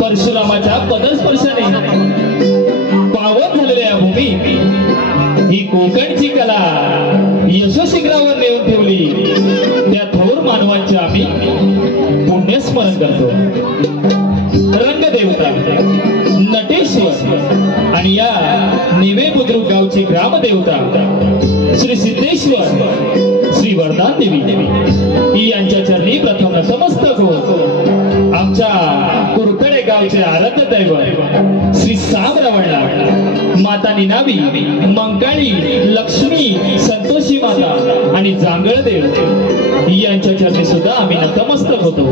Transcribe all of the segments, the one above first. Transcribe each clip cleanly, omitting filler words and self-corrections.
परशुरामाच्या पदस्पर्शाने पावन झालेल्या भूमी ही कोकणची कला यशशिखरावर नेऊन ठेवली। त्या थोर मानवांचे आम्ही पुण्यस्मरण करतो। रंगदेवता नटेश्वर आणि या निवे बुद्रुक गावची ग्रामदेवता श्री सिद्धेश्वर श्री वरदान देवी यांच्या चरणी प्रथम नतमस्तक होतो। आमच्या कुरकडे गावचे आराध्य दैवत श्री सामरवणला माता निनावी मंकाळी लक्ष्मी संतोषी माता आणि जांगळदेव यांच्या चरणी सुद्धा आम्ही नतमस्तक होतो।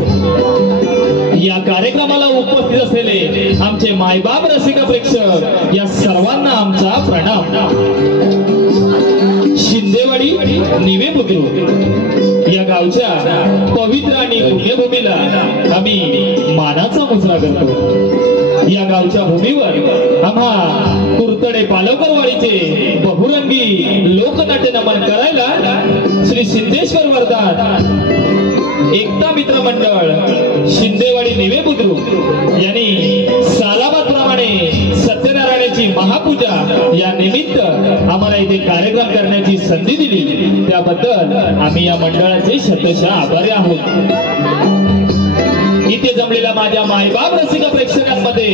या कार्यक्रमाला उपस्थित असलेले आमचे मायबाप रसिक प्रेक्षक या सर्वांना आमचा प्रणाम। शिंदेवाडी निवे बुद्रुक या गावच्या पवित्र आणि पुण्यभूमीला आम्ही मानाचा मुजरा करतो। या गावच्या भूमीवर आम्हा कुरतडे पालवकरवाडीचे बहुरंगी लोकनाट्य नमन करायला श्री सिद्धेश्वर वरदान एकता मित्र मंडळ शिंदेवाडी निवे बुद्रुक यांनी सालाबादप्रमाणे सत्यनारायणाची महापूजा या निमित्त आम्हाला इथे कार्यक्रम करण्याची संधी दिली, त्याबद्दल आम्ही या मंडळाचे शतशः आभारी आहोत। इथे जमलेल्या माझ्या मायबाप रसिक प्रेक्षकांमध्ये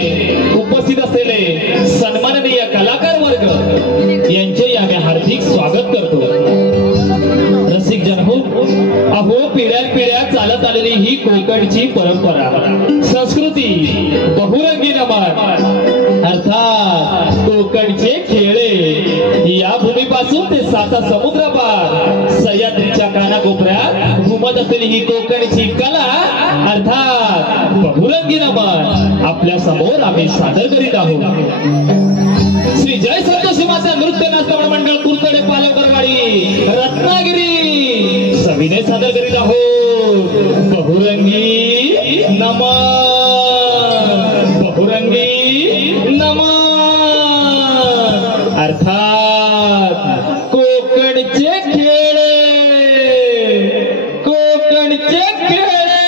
उपस्थित असलेले सन्माननीय कलाकार वर्ग यांचे आम्ही हार्दिक स्वागत करतो। रसिक जन हो, अहो पिढ्यानपिढ्या चालत आलेली ही कोकणची परंपरा संस्कृती बहुरंगी नमन अर्थात कोकणचे खेळे या भूमीपासून ते साता समुद्रापार सह्याद्रीच्या कानाकोपऱ्यात घुमत असलेली ही कोकणची कला अर्थात बहुरंगी नमन आपल्या समोर आम्ही सादर करीत आहोत। श्री जय संतोषी माता नृत्य नाट्य मंडळ कुरतडे पालवकरवाडी रत्नागिरी सविनय सादर करीत आहोत बहुरंगी नमन बहुरंगी नमन अर्थात कोकणचे खेळे कोकणचे खेळे।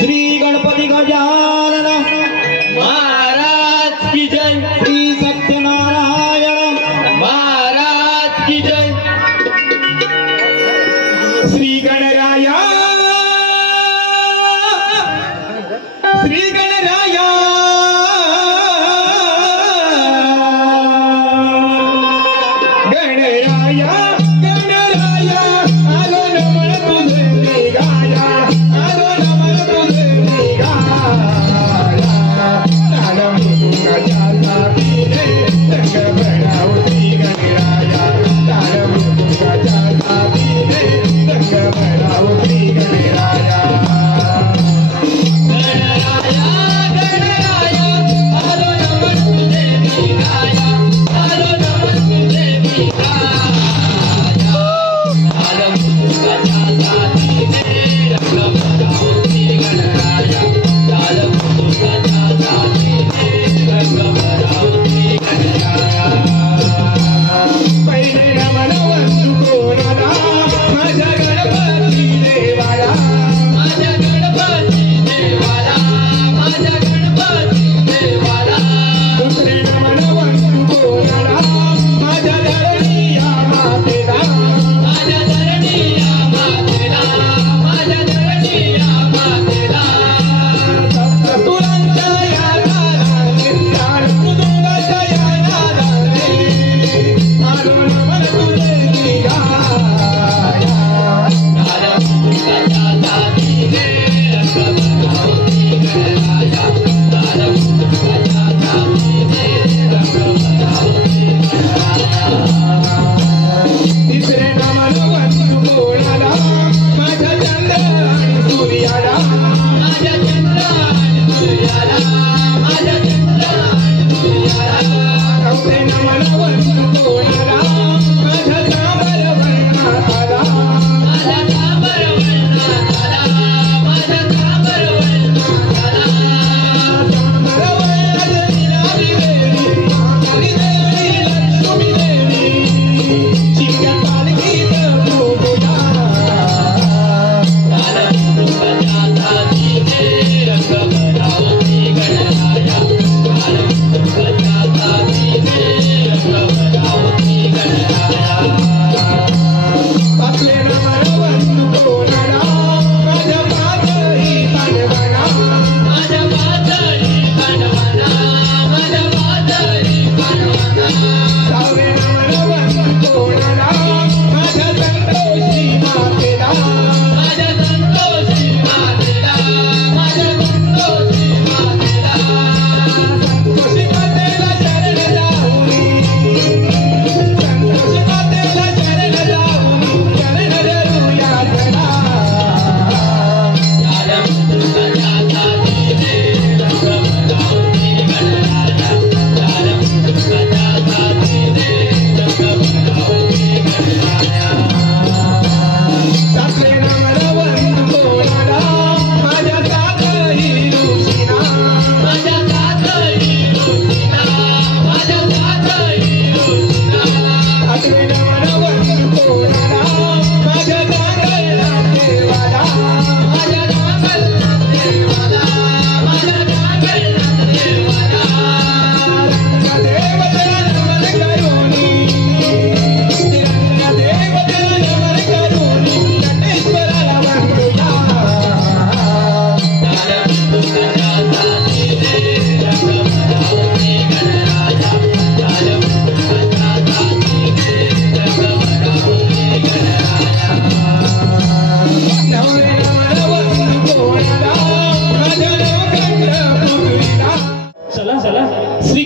श्री गणपती गजानन महाराज की जय, श्री सत्यनारायण महाराज की जय, श्री गणराया श्री गणराया गणराया गणराया आलो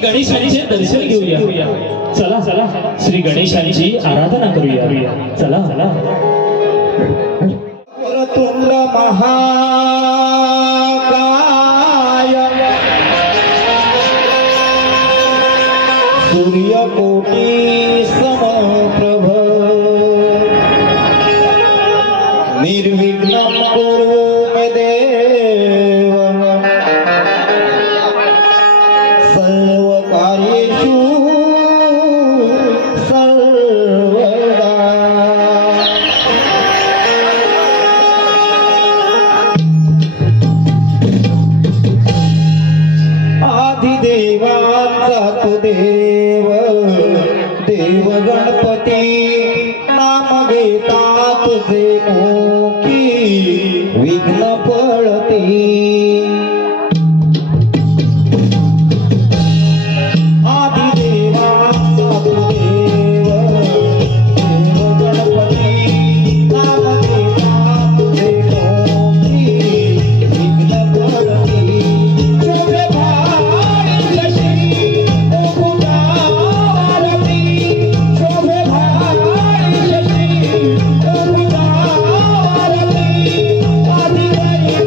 गणेशांचे दर्शन घेऊया. चला चला श्री गणेशांची आराधना करूया. चला चला. वक्रतुंड महाकाय सूर्यकोटी समप्रभ निर्विघ्नं कुरु मे देव सर्वकार्येषु सर्वदा. आदिदेवाचा तू देव देव गणपती नाम घेता तुझे मुखी विघ्न पळते. आदिदेवाचा तू देव देव गणपती नाम घेता तुझे मुखी विघ्न पळते. शोभे भारी शशी ओंकारती शोभे भारी शशी ओंकारती आदिगणी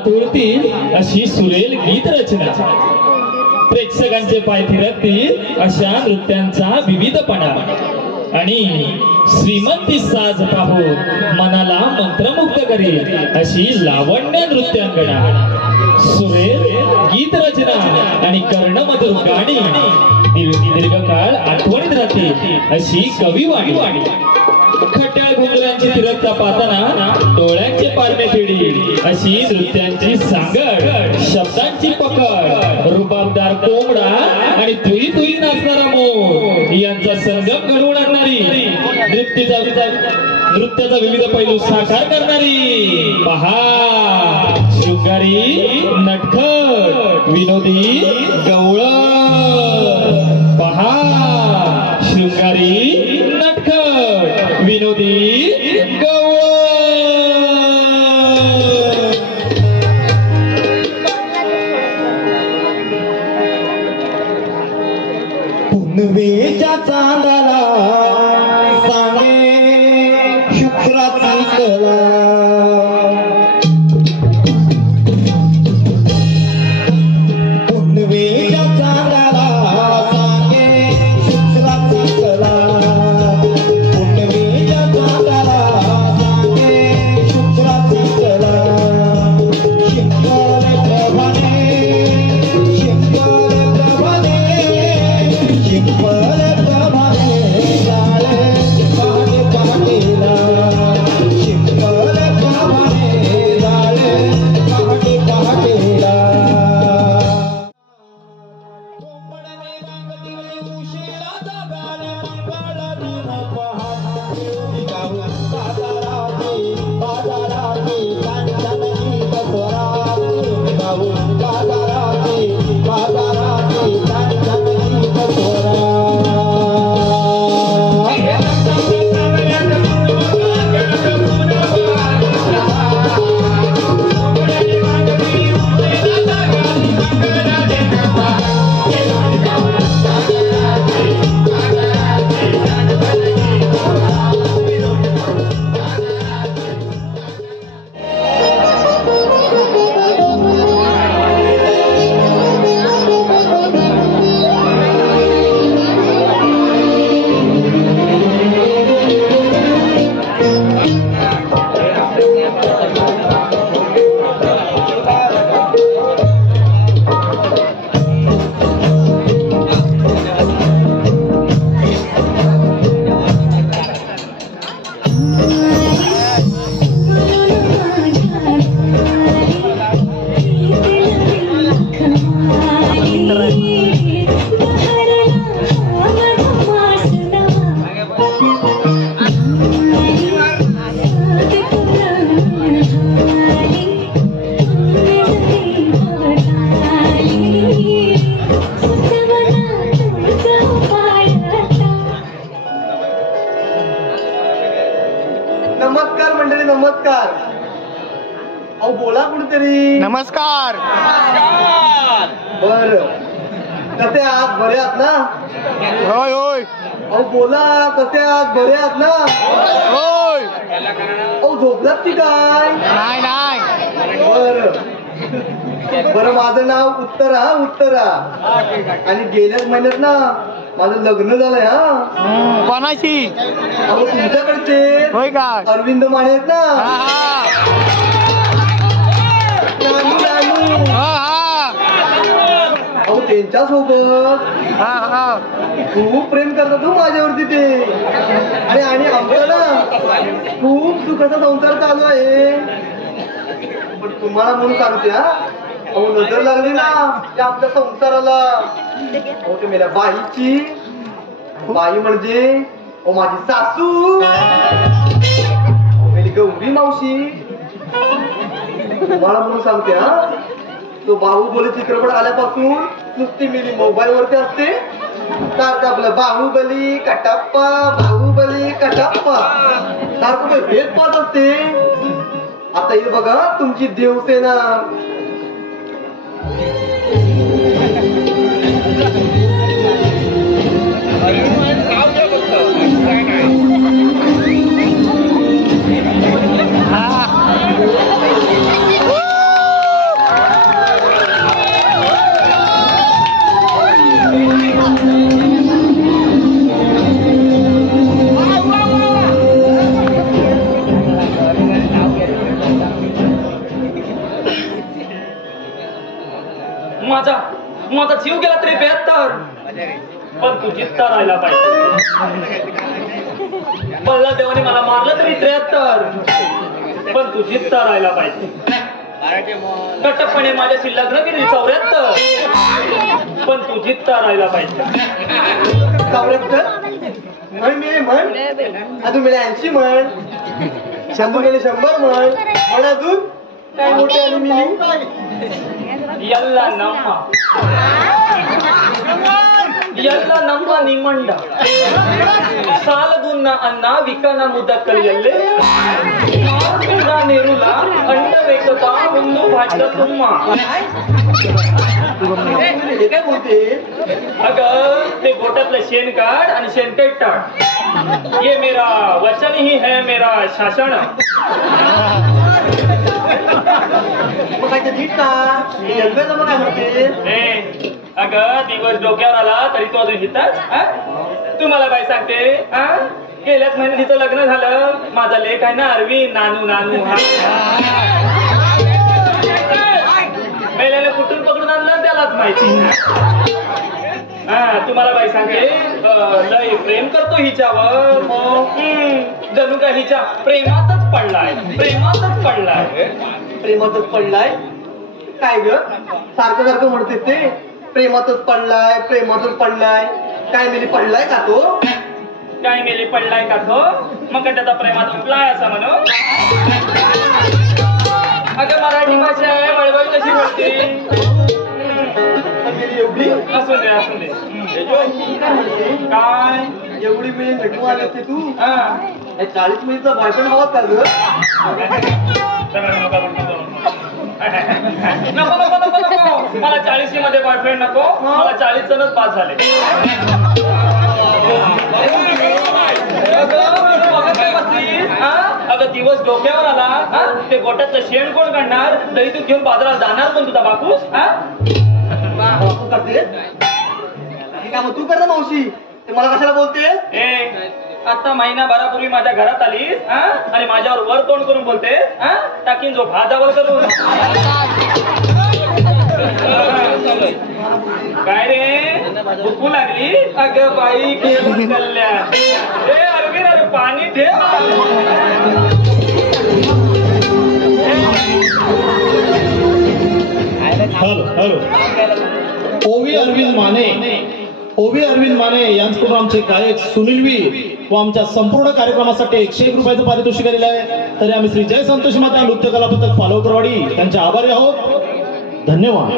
मनात उरतील अशी सुरेल गीत रचना, प्रेक्षकांचे पाय थिरकतील अशा नृत्यांचा विविधपणा आणि श्रीमंती साज पाहून मनाला मंत्रमुग्ध करेल अशी लावण्य नृत्यांगणा, सुरेल गीत रचना आणि कर्णमधुर गाणी दीर्घकाळ आठवणीत राहतील अशी कविवाणी, खट्याळ घुंगरांची तिरकता पाहताना डोळ्यांचे पारणे फेडील अशी नृत्यांची सांगड, शब्दांची पकड, रुबाबदार कोंबडा आणि तुई तुई नाचणारा मोर यांचा संगम घडवून आणणारी नृत्याचा विविध पैलू साकार करणारी पहा शृंगारी नटखट विनोदी गवळ, पहा शृंगारी नटखट विनोदी गवळ. पुनवेच्या चांदाला सांगे शुक्राची कला, पुनवेच्या चांदाला सांगे शुक्राची कला, पुनवेच्या चांदाला सांगे शुक्राची कला. शिंपल प्रभाने, शिंपल प्रभाने, शिंपल प्रभाने जाळे पहाटे पहाटेला, शिंपल प्रभाने जाळे पहाटे पहाटेला. कोंबड्याने रांगतील उशिरा जागाने मंगळाने पहाटे, गाऊ बाजाराचे बाजाराचे चांदणी बसवराचे, गाऊ बाजाराचे बाजाराचे चांदणी बसवरा. नमस्कार मंडळी, नमस्कार. अहो बोला कुठेतरी. नमस्कार. बर कसे आहात, बरे आहात ना? होय होय अहो बोला कसे आहात, बरे आहात ना? होय. अहो झोपलात की काय? नाही नाही. बरं माझं नाव उत्तरा, उत्तरा. आणि गेल्याच महिन्यात ना माझं लग्न झालंय. हा कोणाशी? अहो तुमच्याकडचे होय का? अरविंद माने आहेत ना. हा हा नानू नानू. हा हा अहो त्यांच्या सोबत हा हा खूप प्रेम करतात हो माझ्यावरती ते. आणि आमचा ना खूप सुखाचा संसार चालू आहे. पण तुम्हाला म्हणून सांगते हा, अहो नजर लागली ना त्या आपल्या संसाराला. अहो ते मेल्या बाईची, बाई म्हणजे ओ माझी सासू, मेली गौरी मावशी. तुम्हाला म्हणून सांगते हा, तो बाहुबली चित्रपट आल्यापासून नुसती मेली मोबाईल वरती असते. सारखं आपलं बाहुबली कटप्पा, बाहुबली कटप्पा सारखं भेद पाहत असते. आता हे बघा तुमची देवसेना. माझा जीव गेला तरी 72, पण तू जित्ता राहिला पाहिजे. बल्ला देवाने मला मारलं तरी 73, पण तू जित्ता राहिला पाहिजे. कटकपणे माझ्याशी लग्न केली 74, पण तू जित्ता राहिला पाहिजे. 74 म्हण मिळे म्हण अजून मिळे 80 म्हण 100 मिळे 100 म्हण अजून काय मोठे आणि मिली यल्ला नम्मा निमंड सालदुನ್ನ ಅನ್ನ ವಿಕನ ಮುದಕ್ಕಲಿಯಲ್ಲೇ नेरूला अंड वेकता ಒಂದು भाजला तुम्हा. हे काय बोलते अगं ते गोट्यातलं शेण काढ आणि शेणकेट टाक. ये मेरा वचन ही है मेरा शासन. मग काय ते नीट ना जन्मेचं मग काय म्हणते अगं दिवस डोक्यावर आला तरी तो अजून हिताच. तू मला बाई सांगते गेल्याच महिन्यात तिचं लग्न झालं. माझा लेख आहे ना अरविंद नानू नानू मेल्याने कुठून पकडून आणलं त्यालाच माहिती. तुम्हाला बाई सांगते लय प्रेम करतो हिच्यावर. जणू का हिच्या प्रेमातच पडलाय. प्रेमातच पडलाय काय ग सारखं सारखं म्हणते ते प्रेमातच पडलाय काय मिली पडलाय का तो काय मेली पडलाय का तो मग काय त्याचा प्रेमात उठलाय असं म्हणू. अगं मराठी भाषा आहे वळवळ कशी बोलते. एवढी असू दे काय एवढी मिळी भेटू आली असते तू 40 मिनिटचा बॉयफ्रेंड हवा का ग नको मला 40 मध्ये बॉयफ्रेंड नको. मला 40 जणच पास झाले. अगं दिवस डोक्यावर आला ते गोट्यातलं शेण कोण काढणार. तरी तू घेऊन बाजारात जाणार पण तुझा बापूस करते का मग तू कर ना मावशी ते मला कशाला बोलते. आता महिनाभरापूर्वी माझ्या घरात आलीस आणि माझ्यावर वर तोंड करून बोलते टाकीन जो भाजावर करून. काय रे भुकू लागली. अगं बाई कल्ल्या अरविंद अरे पाणी ठेव. हॅलो ओवी अरविंद माने यांच्याकडून आमचे गायक सुनील वी व आमच्या संपूर्ण कार्यक्रमासाठी 101 रुपयाचं पारितोषिक आलेलं आहे. तरी आम्ही श्री जय संतोषी माता नृत्य कला पथक पालवकरवाडी त्यांचे आभारी आहोत. धन्यवाद.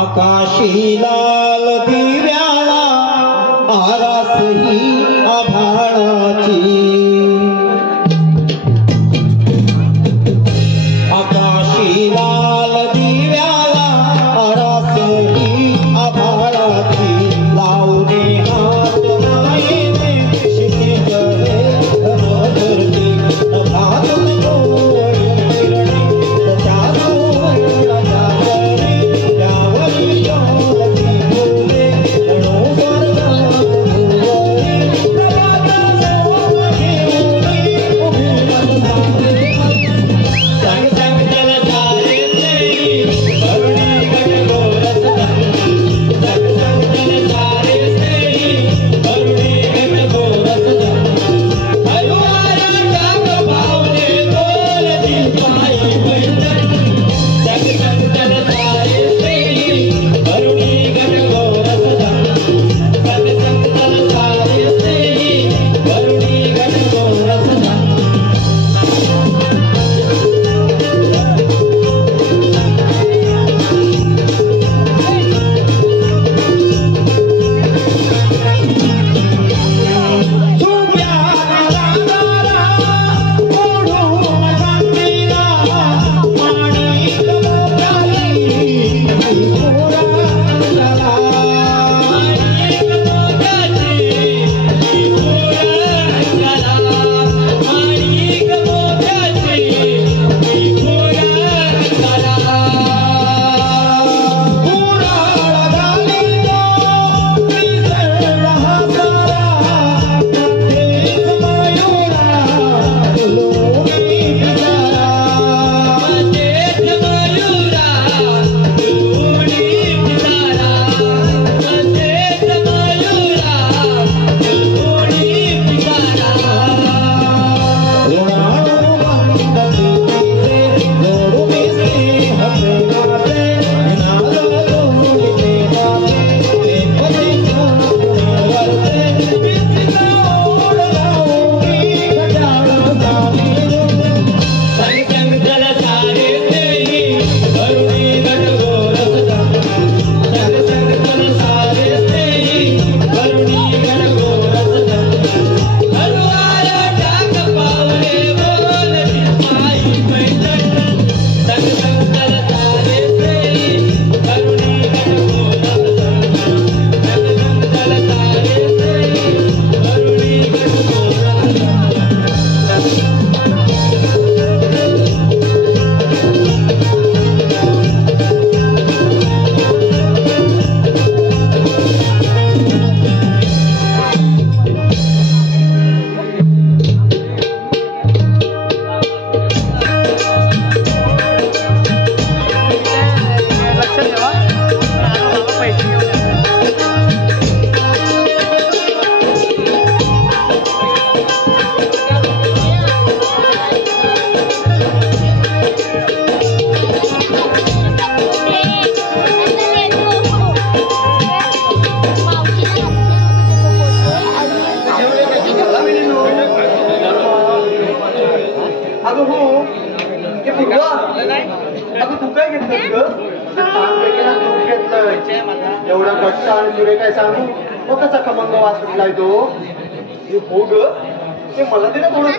आकाशी लाल दिव्याला आरास ही आभाळाची. आकाशी लाल दिव्याला आरास ही आभाळाची. लावणे हात मायेने शिके गळे धरती भागून गोळी फिरणे त्याच्या अगं हो हे पूर्वा अगं तू काय घेतलंस ग तूप घेतलंय एवढा घट्ट आणि तुरे काय सांगू मग कसा खमंग वास सुटलाय तो हे हो ग ते मला दे ना थोडस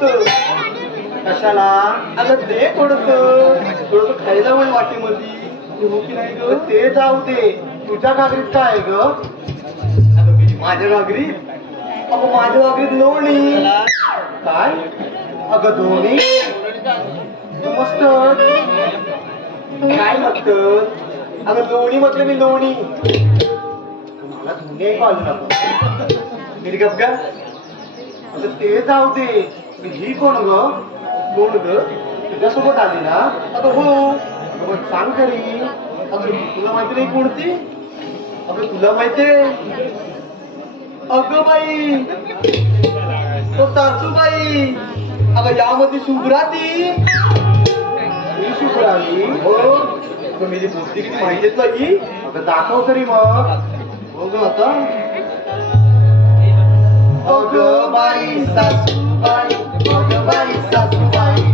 कशाला अगं दे थोडस खायला होईल वाटेमध्ये हो की नाही ग ते जाऊ दे तुझ्या घागरीत काय ग अगं माझ्या घागरीत अगं माझ्या घागरीत लोणी काय अगं धोनी मस्त काय मस्त अगं लोणी म्हटलं मी लोणी मला धोनी कॉल नको गप का अगं ते जाऊ दे ही कोण ग कोण ग तुझ्यासोबत आली ना अगं हो अगं सांग खरी अगं तुला माहिती नाही कोणती अगं तुला माहितीये अगं बाई तो सासूबाई अगं यामध्ये शुभ्रा ती शुभ्राली हो अगं मेरी बुद्धी किती माहितीच बाई अगं दाखव तरी मग हो ग आता अगं बाई सासूबाई अगं बाई सासूबाई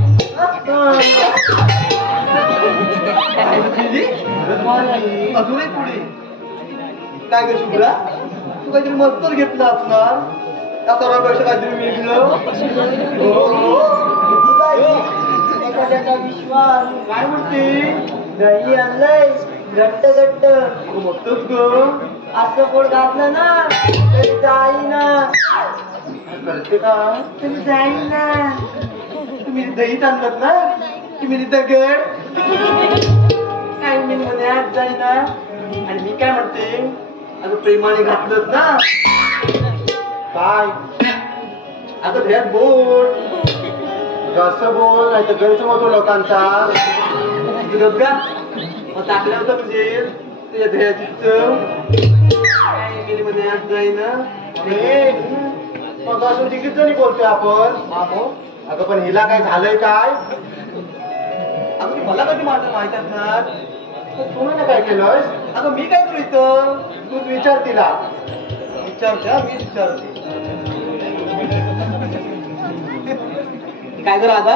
अजूनही पुढे काय ग शुभ्रा तू काहीतरी मस्तच घेतलं असणार त्या सर्वांपेक्षा काहीतरी वेगळं एखाद्याचा विश्वास काय म्हणते दही आणलंय घट्ट घट्ट मस्तच ग असं पोट घातलं ना तरी जाईना करते का तरी जाईना तुम्ही दही आणलं ना तुम्ही दगड काय मी मनात जाईना आणि मी काय म्हणते अगं प्रेमाने घातलं ना काय अगं ध्यात बोल कसं बोल नाही तर गैरसमज लोकांचा मग टाकल्या होतं म्हणजे तुझ्या ध्येयाची चव काय गेली मध्ये आज जाईना मग असं किती जणी बोलतोय आपण अगं पण हिला काय झालंय काय अगं मला कधी माझं माहित असणार तुम्ही काय केलंय अगं मी काय करू इथं तू विचार तिला विचारते मी विचारते काय कर आता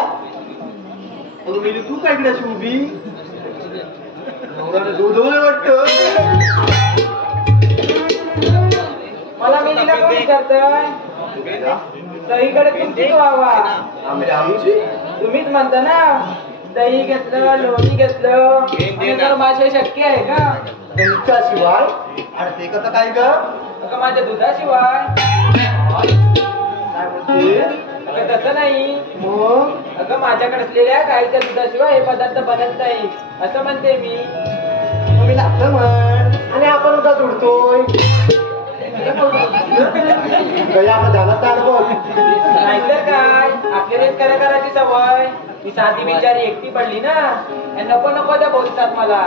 अगं मी तू काय केली अशी उभी दूधवलं वाटत मला मी तिला कोण विचारतोय दहीकडे तुमचीच व्हावा आमची तुम्हीच म्हणता ना दही घेतलं लोणी घेतलं आणि जर माझ्या शक्य आहे का दहीच्या शिवाय आणि ते कसं काय ग अगं माझ्या दुधाशिवाय काय म्हणते अगं तसं नाही मग अगं माझ्याकडे असलेल्या गाईच्या दुधाशिवाय हे पदार्थ बनत नाही असं म्हणते मी तुम्ही लागतं म्हण आणि आपण का जोडतोय गया झाला तर बोल नाहीतर काय आपल्याला करायची सवय मी साधी बिचारी एकटी पडली ना या नको नको त्या बोलतात मला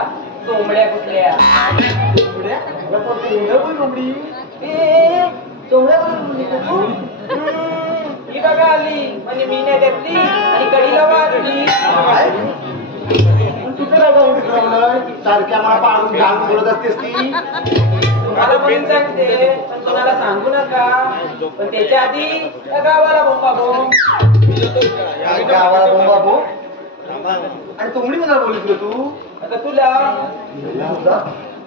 चोंबड्या कुठल्या ही बघा आली म्हणजे मी नाही घेतली आणि कडीला वाजली सारख्या मला पाडून घालून बोलत असतेस ती तुम्हाला म्हणून सांगते पण कोणाला सांगू नका पण त्याच्या आधी त्या गावाला बोंबा बोंब गावाला बोंबा बो आणि तोंबडी मला बोलली तू आता तुला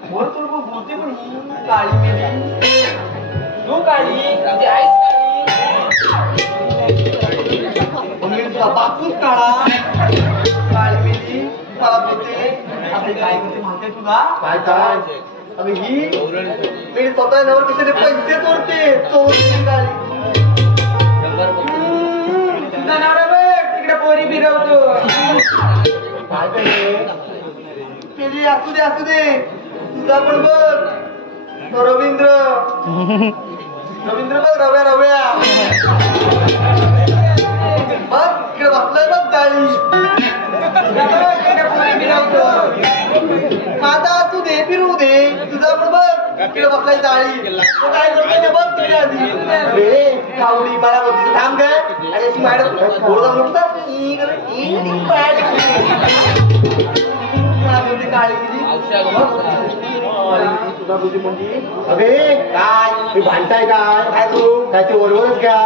बोल तुला बोलते पण ही काळी मेली तू काढी तुझी आईच मी तुला बापूच काळा काळी मेली मला बोलते आपली काय म्हणते माहिती तुला काय काय आणि ही मी स्वतः नवर कसे पैसे चोरते चोरते गाडी तुझा नवरा बघ तिकडे पोरी फिरवतो काय करे केली असू दे तुझा पण बघ तो रवींद्र बघ रव्या बघ इकडे बसलाय बघ गाडी तिकडे पोरी फिरवतो माझा असू दे फिरवू दे तुझा पण बघ इकडे बसलाय जाळी तो काय करतोय ते बघ तुझी आधी रे कावडी मला बोलतो थांब काय आणि अशी मॅडम बोलता नुकतात काळी तुझा बुद्धी म्हणजे अरे काय मी भांडताय काय तू काय ते वरवरच घ्या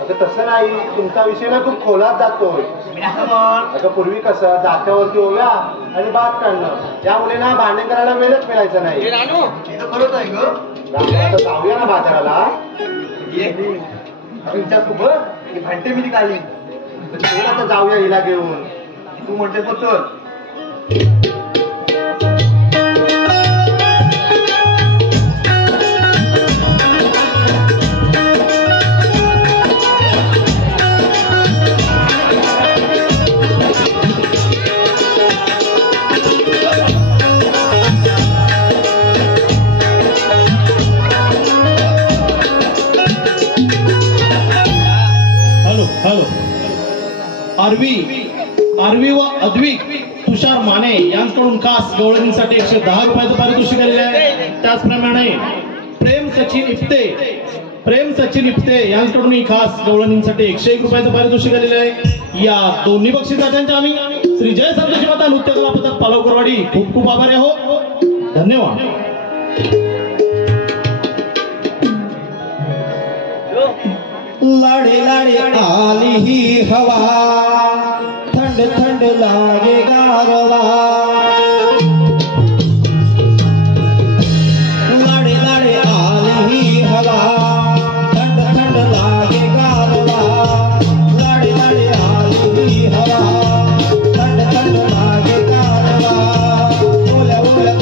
अगं तसं नाही, तुमचा विषय ना खूप खोलात जातोय. अगं पूर्वी कसं जात्यावरती ओव्या आणि भात काढणं, त्यामुळे ना भांडण करायला वेळच मिळायचा नाही. खरंच आहे ग. आता जाऊया ना बाजाराला. तुमच्यासोबत भांडे मी काढली आता जाऊया हिला घेऊन. तू म्हणते चल. आरवी व अद्विक तुषार माने यांकडून खास गवळणीसाठी 110 रुपयाचं पारितोषिक आलेलं आहे. त्याचप्रमाणे प्रेम सचिन इप्ते यांकडून खास गवळणीसाठी 101 रुपयाचं पारितोषिक आलेलं आहे. या दोन्ही बक्षिसाच्या आम्ही श्री जय संतोषी माता नृत्य कला पथक पालवकरवाडी खूप खूप आभारी आहोत. धन्यवाद. लाडे लाडे आली ही हवा, थंड थंड लागे गारवा. लाडे लाडे आली ही हवा, थंड थंड लागे गारवा. लाडे लाडे आली ही हवा, थंड थंड लागे गारवा. ओल्या ओल्या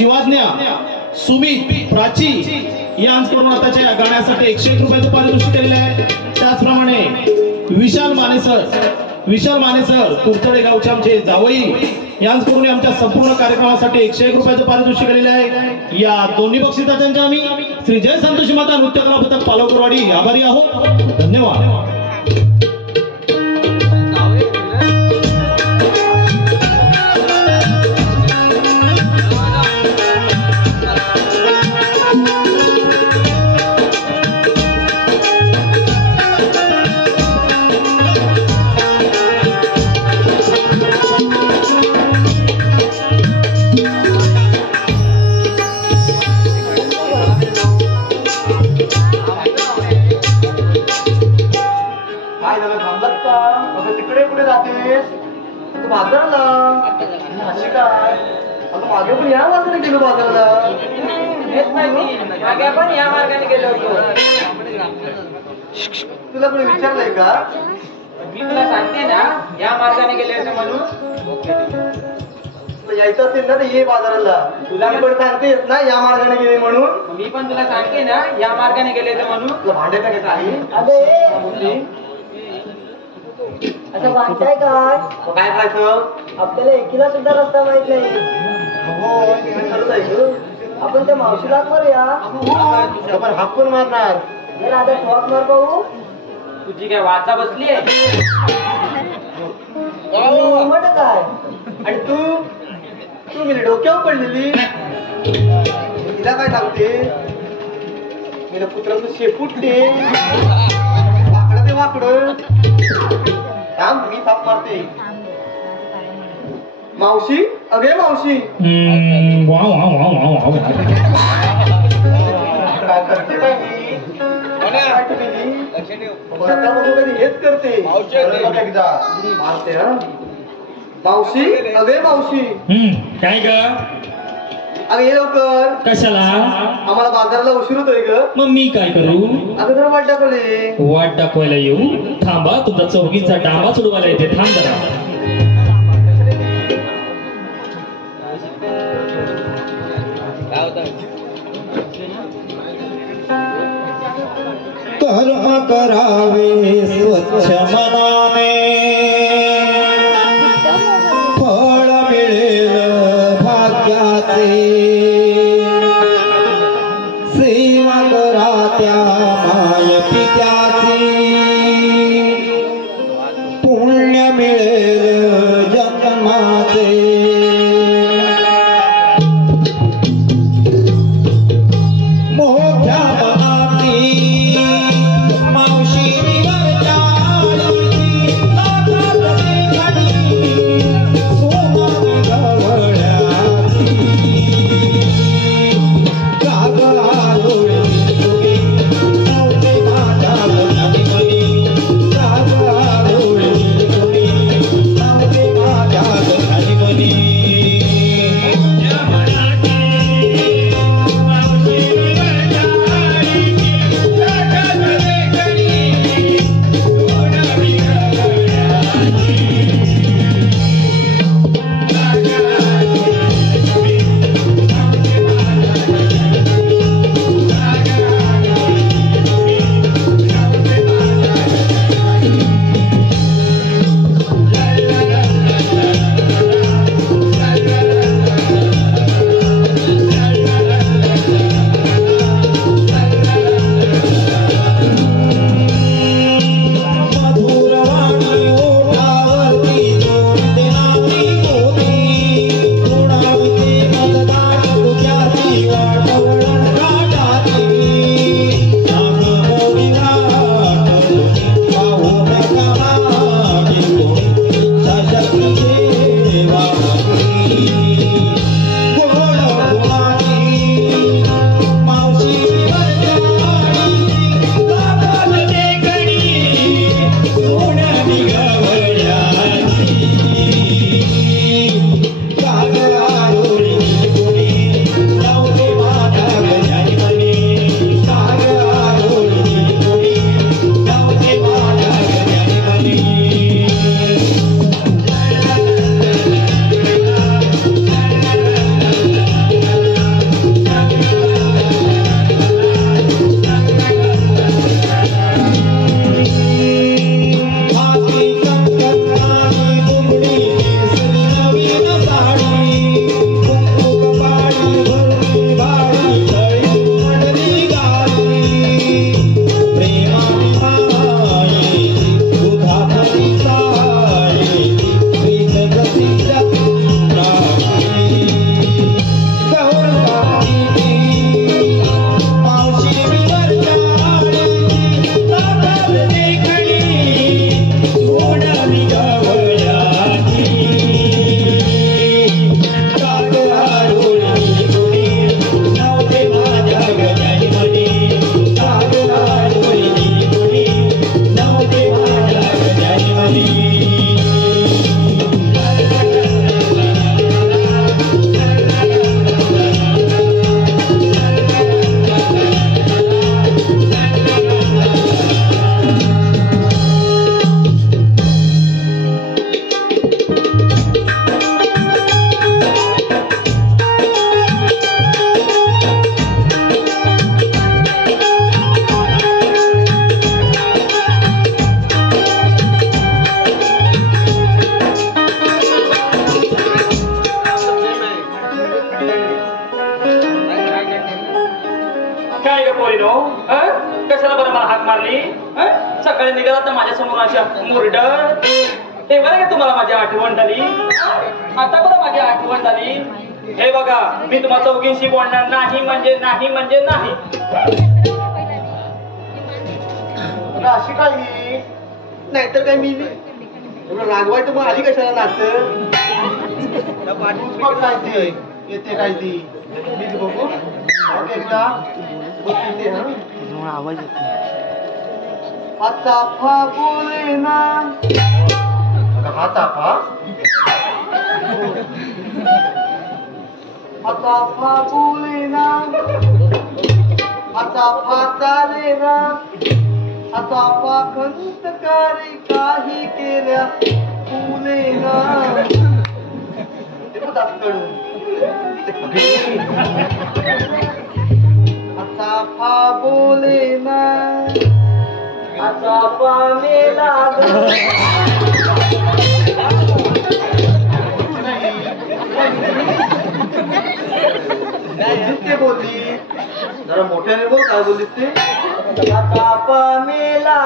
शिवाज्ञा, सुमित, प्राची यांकडून आताच्या या गाण्यासाठी 101 रुपयाचं पारितोषिक केलेलं आहे. त्याचप्रमाणे विशाल मानेसर कुरतडे गावचे आमचे जावई यांकडून आमच्या संपूर्ण कार्यक्रमासाठी 101 रुपयाचं पारितोषिक केलेलं आहे. या दोन्ही बक्षिसांच्या आम्ही श्री जय संतोषी माता नृत्य कला पथक पालवकरवाडी आभारी आहोत. धन्यवाद. काय झालं, थांबलात का? अगं तिकडे कुठे जातेस? तू बाजारला अशी काय? अगं मागे पण या मार्गाने गेलो बाजारला. हेच माहिती मागे आपण या मार्गाने गेलो होतो. तुला कोणी विचारलंय का? मी तुला सांगते ना या मार्गाने गेले होते म्हणून. तुला यायचं असेल ना तर ये बाजाराला. तुला पण सांगतेस ना या मार्गाने गेले म्हणून. मी पण तुला सांगते ना या मार्गाने गेले होते म्हणून. तुला भांडे टाकायचं आहे. असं वाटतंय काय काय करायचं? आपल्याला एकीला सुद्धा रस्ता माहित नाही. हो, खरंच आहे गं. आपण त्या मावशीला मारूया. आपण हाकून मारणार. जर आता ठोक मार पाहू. तुझी काय वाचा बसली आहे? मोठ काय आणि तू गेली डोक्यावर पडलेली. तिला काय सांगते? मेरा पुत्राचं शेपूट ते वाकडं ते वाकडं. थांब, मी थाप मारते. मावशी, अगे मावशी, वा वा वा वा वा वा. काय करते काय मी? काय केली? सकाळपासून कधी हेच करते. बघ एकदा मारते. हा मावशी, अगे मावशी, काय ग? अगं ये लवकर. कशाला? आम्हाला बाजारला उशीर होतोय ग. मग मी काय करू? अगं जरा वाट दाखवले. वाट दाखवायला येऊ? थांबा, तुझा चौकीचा डांबा सोडवायला येते. थांब जरा. कर्म करावे स्वच्छ मनाने फळ मिळेल भाग्याचे. सेवा करा त्या माय पित्याची पुण्य मिळेल जन्माचे. मोठ्या मनाची मावशी हाक मारली हं? सकाळी निघाला तर माझ्या समोर अशा मुरड तेव्हा का तुम्हाला माझी आठवण झाली आता बरं माझी आठवण झाली हे बघा मी तुम्हाला चौघींशी बोलणार नाही म्हणजे नाही म्हणजे नाही अशी काही नाहीतर काय मी एवढं रागवायचं मग आली कशाला नातं बघ काय ते येते काय ती मीच बघू बघ एकदा बघ तिथे आवाज येत नाही. हा चाफा बोले ना हा चाफा हा चाफा बोले ना हा चाफा चाले ना हा चाफा खंतकारी काही केल्या फुले ना ते पण कडून हा चाफा बोले ना हा चाफा मेला ते बोलली जरा मोठ्याने बोल काय बोललीस ते चाफा मेला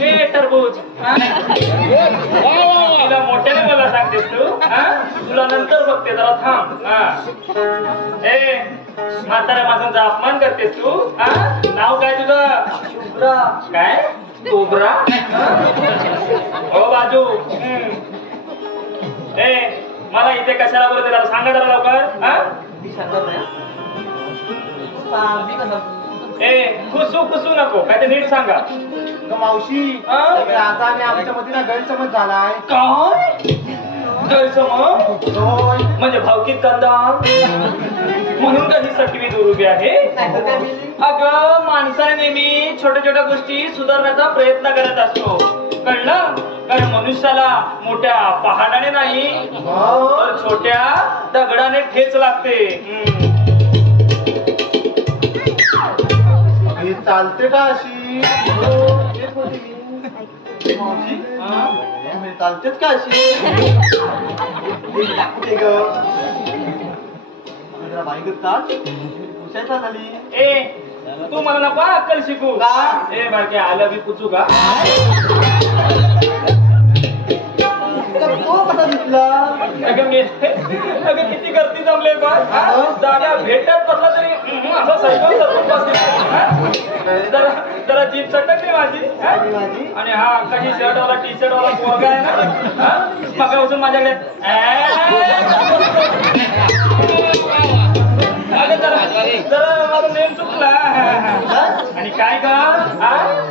ए टरबूज तिला मोठ्याने मला सांगतेस तू तुला नंतर बघते जरा थांब ए म्हाताऱ्या माणसांचा अपमान करतेस तू नाव काय तुझं शुभ्रा काय कोबरा हो बाजू ए मला इथे कशाला बोलत जरा सांगा जरा लवकर ए खुसू खुसू नको काय ते नीट सांगा मावशी आता आणि आमच्या मध्ये गैरसमज झालाय काय गैरसमज होय म्हणजे भावकीत कांदा म्हणून का ही सटवी दूर उभी आहे नाहीतर काय मी अगं माणसाने नेहमी छोट्या छोट्या गोष्टी सुधारण्याचा प्रयत्न करत असतो कळलं कारण मनुष्याला मोठ्या पहाडाने नाही तर छोट्या दगडाने ठेच लागते हे चालते का अशी तेच होती मी मावशी हे चालतेच का अशी हे दाखवते ग जरा बाईक चाल पुसायचा झाली ए तू मला नको अक्कल शिकू का? ए बारके आलं बी पुचू का तर तो कसा दिसला अगं किती गर्दी जमले बा जागा भेटत बसला तरी असं सरकून सरकून बसले जरा जीप सटकली माझी माझी आणि हा काही शर्ट वाला टी शर्ट वाला पोरगा आहे ना मगापासून माझ्याकडे जरा माझा नेम चुकला आणि काय का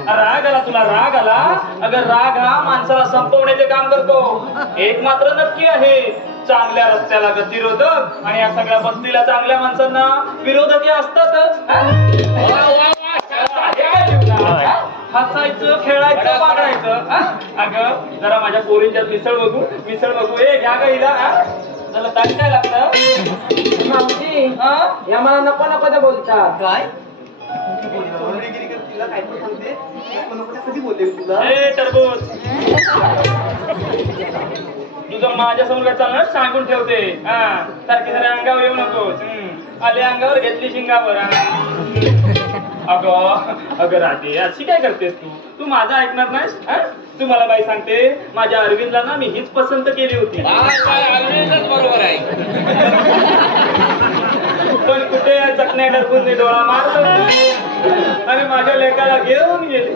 राग आला तुला राग आला अगर राग हा माणसाला संपवण्याचे काम करतो एक मात्र नक्की आहे चांगल्या रस्त्याला गतिरोधक आणि या सगळ्या बस्तीला चांगल्या माणसांना विरोधक असतातच हसायचं खेळायचं पाडायचं अगं जरा माझ्या पोरींच्यात मिसळ बघू हे घ्या का हिला त्याला ताट काय लागतं मावशी या मला नको नको ते बोलता काय बोलगिरी कर तिला काय पण सांगते कोणाकडे कधी बोलले तुला ए टरबूज तुझं माझ्यासमोर काय चालणार सांगून ठेवते सारखी सारे अंगावर येऊ नकोस आले अंगावर घेतली शिंगावर अगं राजे अशी काय करतेस तू माझं ऐकणार नाहीस तू मला बाई सांगते माझ्या अरविंदला ना मी हीच पसंत केली होती बरोबर आहे पण कुठे या चकण्या टरबूजने डोळा मारला आणि माझ्या लेकाला घेऊन गेले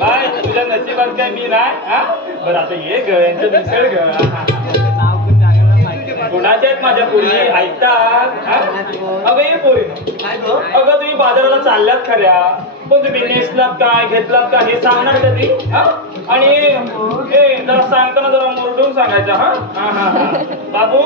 बाय तुझ्या नशिबात काय मी नाही बरं आता ये ग यांचं मिसळ ग कोणाच्या आहेत माझ्या पोरी ऐकतात अगं ये पोरी अगं तुम्ही बाजाराला चालल्यात खऱ्या पण तुम्ही नेसलात काय घेतलात का हे सांगणार कधी आणि जरा सांगताना जरा मोरडून सांगायचं हा बाबू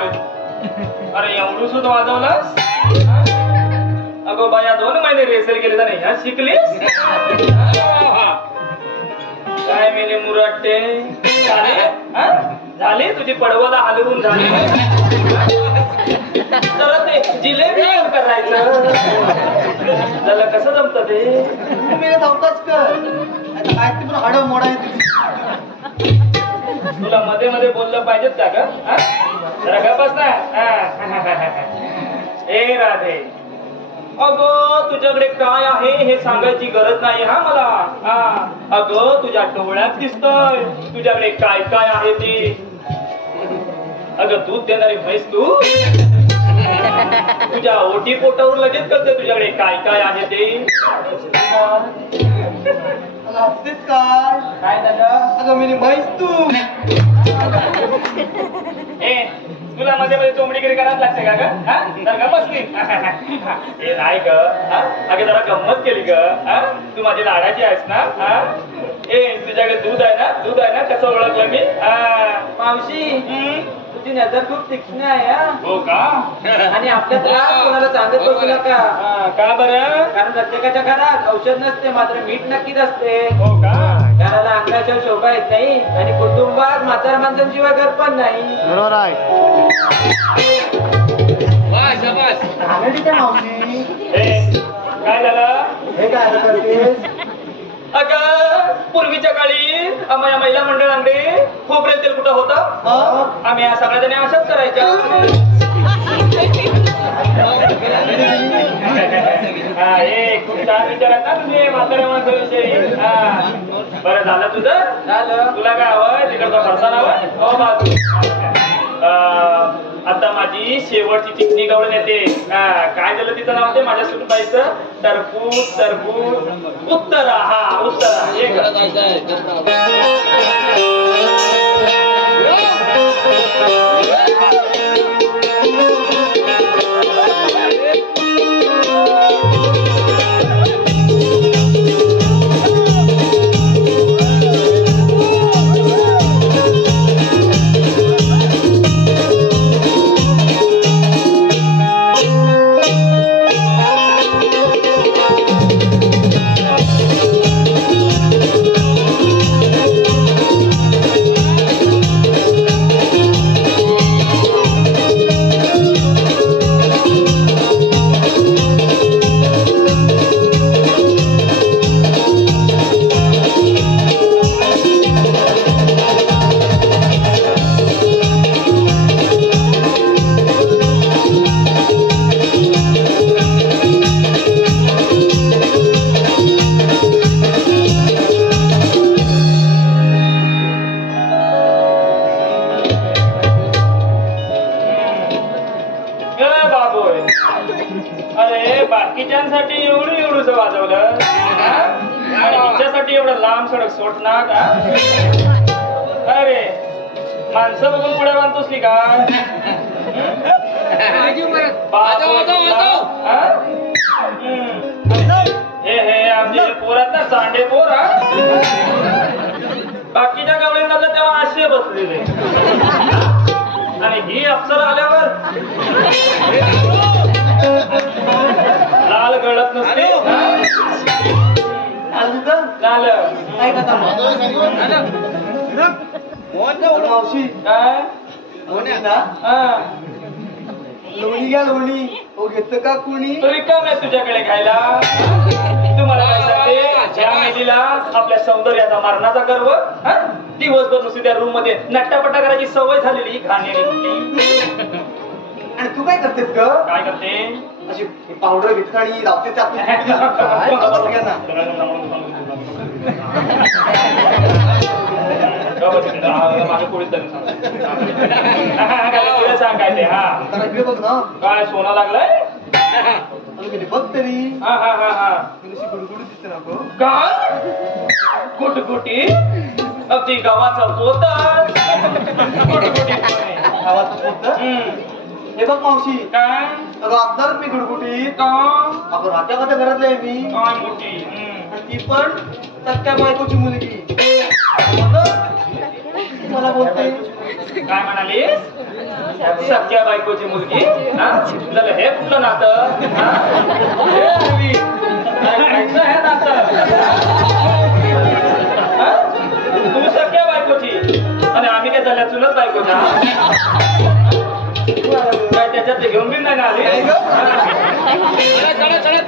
अरे एवढं सुद्धा वाजवलंस अगं बाया 2 महिने रेसर केले तर नाही शिकलीस काय मेले मुरट्टे झाली तुझी पडवला हलवून झाली. जरा ते जिलेबी करायचं त्याला कसं जमतं ते. तुम्ही धावताच काय काय ते पण हाडं मोडायचं. तुला मध्ये मध्ये बोललं पाहिजेत का ग? हा? जरा गप्पच ना. ए राधे, अगं तुझ्याकडे काय आहे हे सांगायची गरज नाही हा मला. हा अगं तुझ्या डोळ्यात दिसतंय तुझ्याकडे काय काय आहे ते. अगं दूध देणारी म्हैस तू तुझ्या ओटी पोटावर लगेच कळते तुझ्याकडे काय काय आहे ते. हसतेच काय काय झालं? अगं मी म्हैस तू. ए तुला मध्ये मध्ये चोमडीगिरी करायला लागते का ग? हा? जरा गंमत केली. ए नाही ग. हा? अगं जरा गंमत केली ग. हा? तू माझी लाडाची आहेस ना. हा? ए तुझ्याकडे दूध आहे ना? दूध आहे ना? कसं ओळखलं मी? मावशी तुझी नजर खूप तीक्ष्ण आहे हा. हो का? आणि आपल्या त्रास कोणाला सांगत बसू नका. का बरं? कारण प्रत्येकाच्या घरात औषध नसते मात्र मीठ नक्कीच असते. हो का? घराला अंगाशिवाय शोभा येत नाही आणि कुटुंबात म्हातार माणसांशिवाय घर पण नाही. बरोबर आहे. मावशी ए काय झालं? हे काय करतेस? अगं पूर्वीच्या काळी आम्हाला महिला मंडळांकडे खोबरेल तेल कुठं होतं? आम्ही या सगळ्या जणी अशाच करायच्या. हा हे खूप छान विचारात ना तुम्ही म्हाताऱ्या माणसाविषयी. हा बरं झालं तुझं? झालं. तुला काय हवंय? तिकडचा फरसाण हवंय? हो बाजू. आता माझी शेवटची चिकनी गवळण येते. काय झालं तिचं नाव ते माझ्या सुनबाईचं? टरबूज टरबूज उत्तरा. हा उत्तरा. हे अरे बाकीच्यांसाठी एवढूस वाजवलं आणि तिच्यासाठी एवढं लांब सडक सोडणार का? अरे माणसं बघून पुढे बांधतोस की काय? हे आमचे पोरात ना सांडे पोर. बाकीच्या गवळींना तेव्हा आशे बसलेले आणि ही अप्सर आल्यावर लाल गळत नसते. मावशी काय लोणी घ्या लोणी. हो घेत का कुणी? तो रिकाम आहे तुझ्याकडे खायला. तुम्हाला काय सांगते या मेलीला आपल्या सौंदर्याचा मरणाचा गर्व. दिवसभर नुसती त्या रूम मध्ये नट्टापट्टा करायची सवय झालेली खाण्याची. आणि तू काय करतेस ग? काय करते? अशी पावडर घेतली आणि लावते त्यात. माझ्या पोळीत सांग काय ते. हा इकडे बघ ना. काय सोना लागलाय? बघ तरी. हा हा हा हा गुडगुडी दिसते ना गं. काय गुटगुटी? अगदी गावाचं पोत. गावाचं पोत. हे बघ मावशी. काय? अगं असणार मी गुडगुटी. अगं राहत्या कशा घरातली आहे मी. काय मोठी? आणि ती पण सख्या बायकोची मुलगी. मला बोलते काय म्हणाली? सख्या बायकोची मुलगी. झालं हे कुठलं नातं? हे नातं तू सख्या बायकोची आणि आम्ही काय झालं कल्ल्या चुलत बायको का काय त्याच्यात ते घेऊन बिन नाही ना आली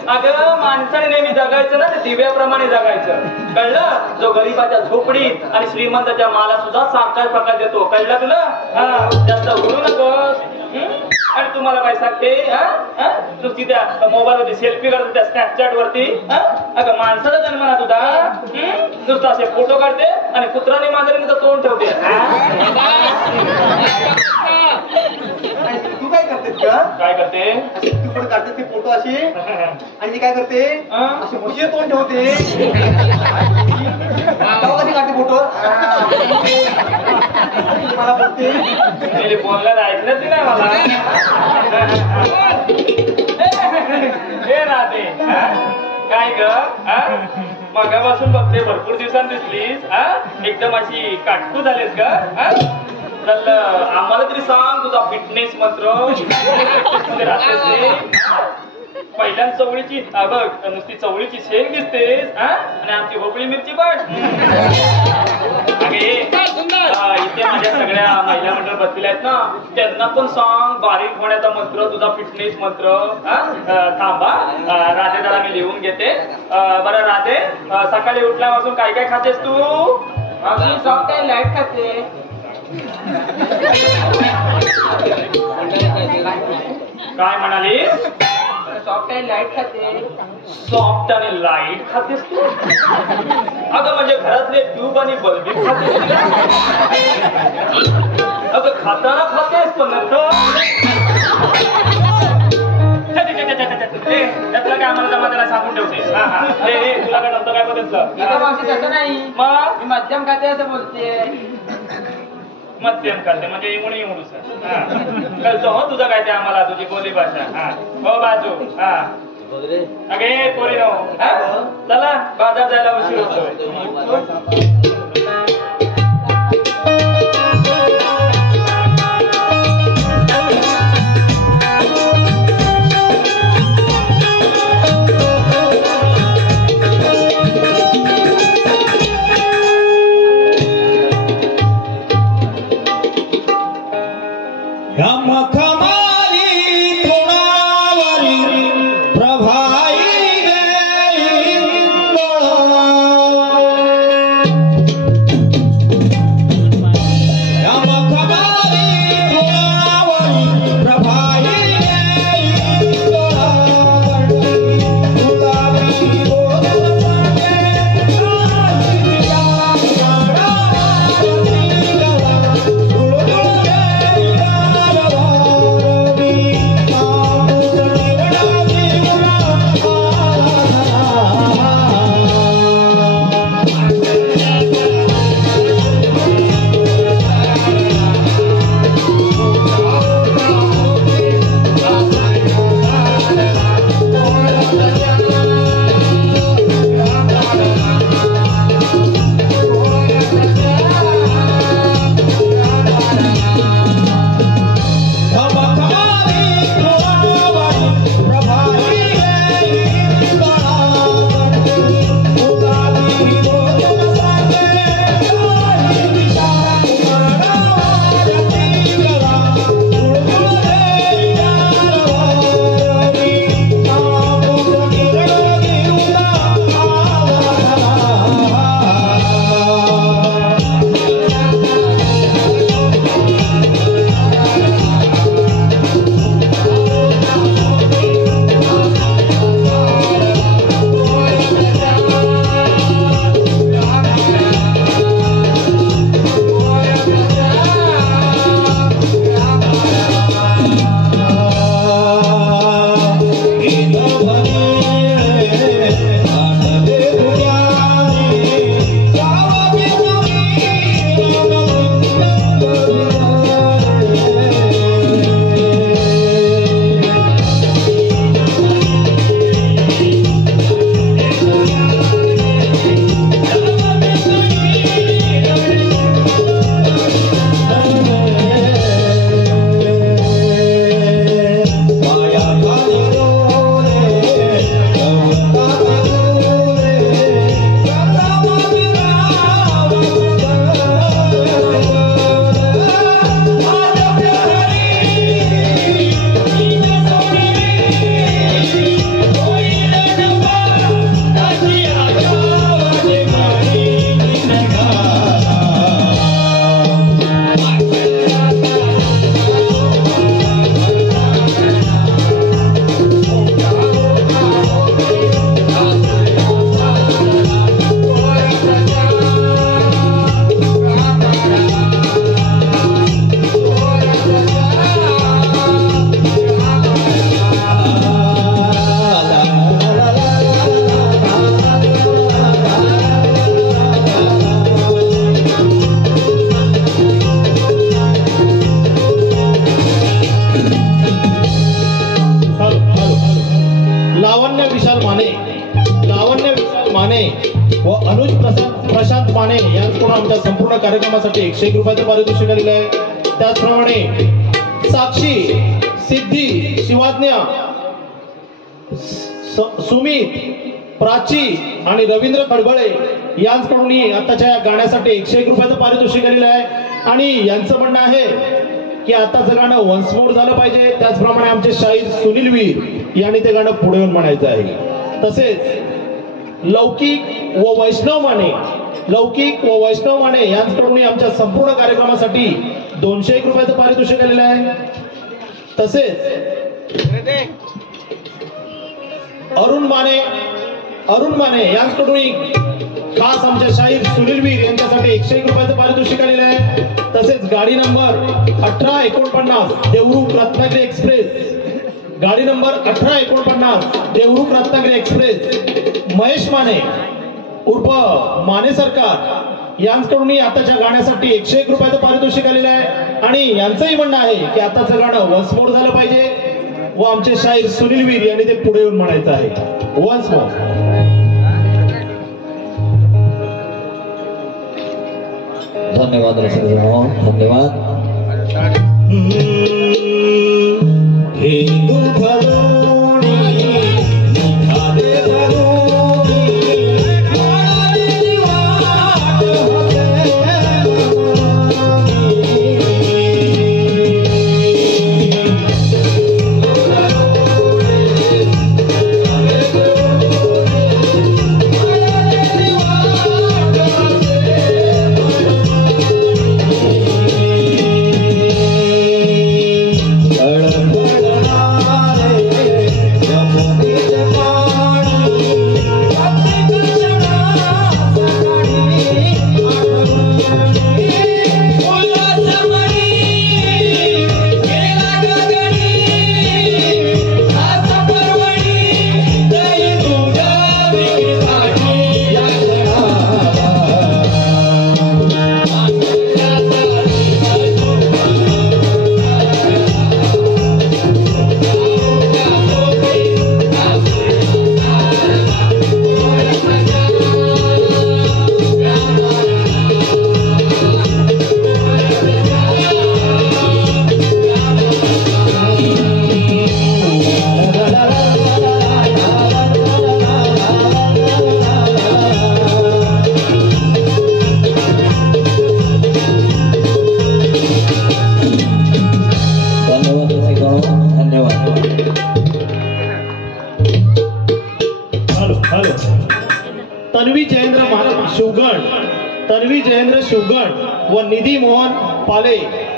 अगं माणसाने नेहमी जगायचं ना ते दिव्याप्रमाणे जगायचं कळलं जो गरीबाच्या झोपडीत आणि श्रीमंताच्या माला सुद्धा सारखाच प्रकार देतो कळलं तुला जास्त उडू नकोस आणि तुम्हाला काय सांगते नुसती त्या मोबाईल वरती सेल्फी काढते त्या स्नॅपचॅट वरती अगं माणसाचा जन्म ना तुझा नुसतं असे फोटो काढते आणि कुत्राने मांजरीने तोंड ठेवते तू काय करतेस का काय करते तू पण काढतेस ते फोटो असे आणि काय करते असे मुशी तोंड ठेवते कधी काढते फोटो मला बोलते बोलण्यात ऐकलंच नाही मला हे राहते काय ग मगापासून बघते भरपूर दिवसांनी दिसलीस एकदम अशी काटकू झालीस का चल आम्हाला तरी सांग तुझा फिटनेस मंत्र मध्ये राहतेस पहिल्या चवळीची बघ नुसती चवळीची शेंग दिसतेस आणि आमची भोपळी मिरची पण इथे माझ्या सगळ्या महिला मंडळ बसलेल्या आहेत ना त्यांना पण सांग बारीक होण्याचा मंत्र तुझा फिटनेस मंत्र थांबा राधे जरा मी लिहून घेते बरं राधे सकाळी उठल्यापासून काय काय खातेस तू सॉफ्ट अँड लाईट खाते काय म्हणाली सॉफ्ट अँड लाईट खाते सॉफ्ट आणि लाईट खातेस तू अगं म्हणजे घरातले ट्यूब आणि बल्बी खातेस अगं खाताना खातेस पण नंतर त्यातलं काय आम्हाला जमा त्याला सांगून ठेवतेस तुला काय नव्हतं काय बघितलं तसं नाही मग मी मध्यम खाते असं बोलते मध्यम करते म्हणजे इमुडी इमुडूस कळतो हो तुझं काय ते आम्हाला तुझी बोली भाषा हो बाजू अगे पोरी नो चला बाजार जायला उशीर होतोय विशाल माने, लावण्य विशाल माने व अनुज प्रशांत माने यांच्याकडून आमच्या संपूर्ण कार्यक्रमासाठी 101 रुपयाचं पारितोषिक आलेलं आहे. त्याचप्रमाणे साक्षी, सिद्धी, शिवाज्ञा, सुमित, प्राची आणि रवींद्र खडबळे यांच्याकडून आताच्या या गाण्यासाठी 101 रुपयाचं पारितोषिक आलेलं आहे. आणि यांचं म्हणणं आहे की आताचं गाणं वन्स मोर झालं पाहिजे. त्याचप्रमाणे आमचे शाहीर सुनील वीर यांनी ते गाणं पुढे येऊन म्हणायचं आहे. तसेच लौकिक व वैष्णव माने यांच्याकडून आमच्या संपूर्ण कार्यक्रमासाठी 201 रुपयाचं पारितोषिक आलेलं आहे. तसेच अरुण माने यांच्याकडून खास आमच्या शाहीर सुनील वीर यांच्यासाठी 101 रुपयाचं पारितोषिक आलेलं आहे. तसेच गाडी नंबर 1849 देवरुख रत्नागिरी एक्सप्रेस, गाडी नंबर 1849 देवरुख रत्नागिरी एक्सप्रेस महेश माने उर्फ माने सरकार यांच्याकडून आताच्या गाण्यासाठी 101 रुपयाचं पारितोषिक आलेलं आहे. आणि यांचंही म्हणणं आहे की आताचं गाणं वन्स मोर झालं पाहिजे व आमचे शाहीर सुनील वीर यांनी ते पुढे येऊन म्हणायचं आहे. Once more. धन्यवाद रसिकजनो, धन्यवाद. हे दूध लोणी निघाले भरोणी, वाढायची वाट तन्वी जयेंद्र शिवगण व निधी मोहन पाले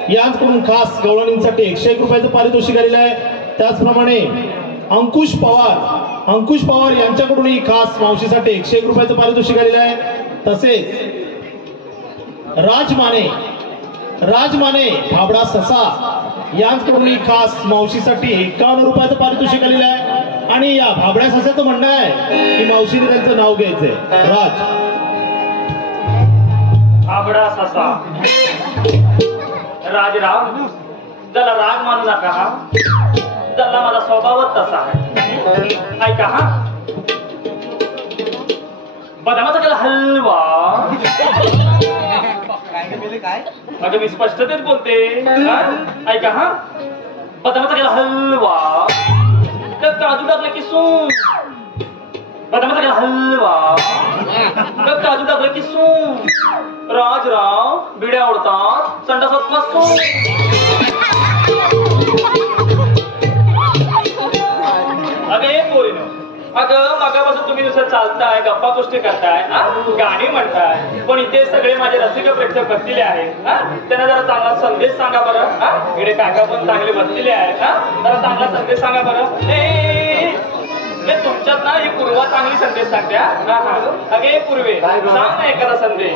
यांच्याकडून खास गवळणींसाठी 101 रुपयाचं पारितोषिक आलेलं आहे. त्याचप्रमाणे अंकुश पवार यांच्याकडूनही खास मावशीसाठी 101 रुपयाचं पारितोषिक आलेलं आहे. तसेच राज माने भाबडा ससा यांच्याकडूनही खास मावशीसाठी 51 रुपयाचं पारितोषिक आलेलं आहे. आणि या भाबड्या ससाचं म्हणणं आहे की मावशीने त्यांचं नाव घ्यायचंय. राज आबडा ससा राजराव, जला राग मानू नका हा, जला माझा स्वभावच तसा आहे. ऐका हा, बदामाचा केला हलवा. अगं मी स्पष्टतेत बोलते. ऐका हा, बदामाचा केला हलवा, तर काजू टाकलं की सून. बदामाचा केला हलवा, तर काजू टाकलं की सून. राजराव बिड्या उडतात, संडासात नसून. अगं एक पोरीनो, अगं मागापासून तुम्ही नुसतं चालताय, गप्पा गोष्टी करताय, गाणी म्हणताय, पण इथे सगळे माझे रसिक प्रेक्षक बसलेले आहेत. त्यांना जरा चांगला संदेश सांगा बरं. इकडे काका पण चांगले बसलेले आहेत. जरा चांगला संदेश सांगा बरं. तुमच्यात ना ही पूर्वा चांगली संदेश सांगते. अगे पूर्वे सांग ना एखादा संदेश.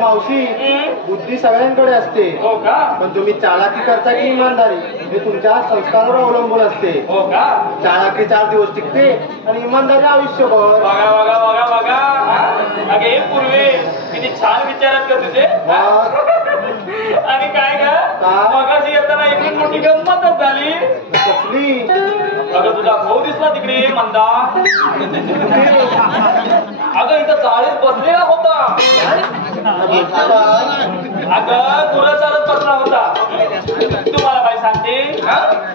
मावशी, बुद्धी सगळ्यांकडे असते. हो का? पण तुम्ही चालाकी करता की इमानदारी हे तुमच्या संस्कारावर अवलंबून असते. हो का? चालाकी 4 दिवस टिकते आणि इमानदारी आयुष्यभर. बघा बघा बघा बघा. अगे पूर्वे किती छान विचारात का तुझे. आणि काय का मगाशी येताना एक मोठी गंमतच झाली. कसली? अगं तुझा भाऊ दिसला तिकडे मंदा. अगं इथं चाळीत बसलेला होता. अगं तुला चालत बसला होता. तुम्हाला काय सांगते,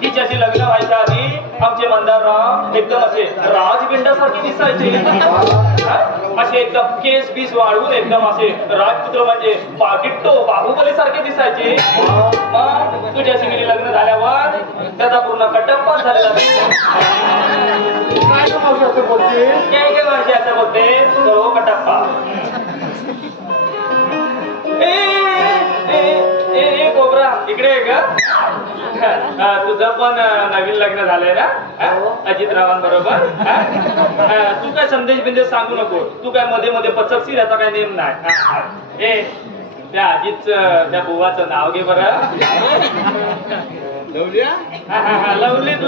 तिच्याशी लग्न व्हायच्या आधी आमचे मंदारराव एकदम असे राजबिंडासारखे दिसायचे. असे एकदम केस बीस वाढवून एकदम असे राजपुत्र म्हणजे डिट्टो बाहुबली सारखे दिसायचे. मग तुझ्याशी गेली लग्न झाल्यावर त्याचा पूर्ण कटप्पाच झालेला. काय बोलते काय वर्षी असं बोलते तो कटप्पा. ए कोबरा इकडे आहे का? तुझं पण नवीन लग्न झालंय ना अजितरावांबरोबर. तू काय संदेश बिंदेश सांगू नको. तू काय मध्ये मध्ये पचकशील याचा काय नेम नाही. ए त्या अजित त्या बुवाचं नाव घे बरं. लवलीत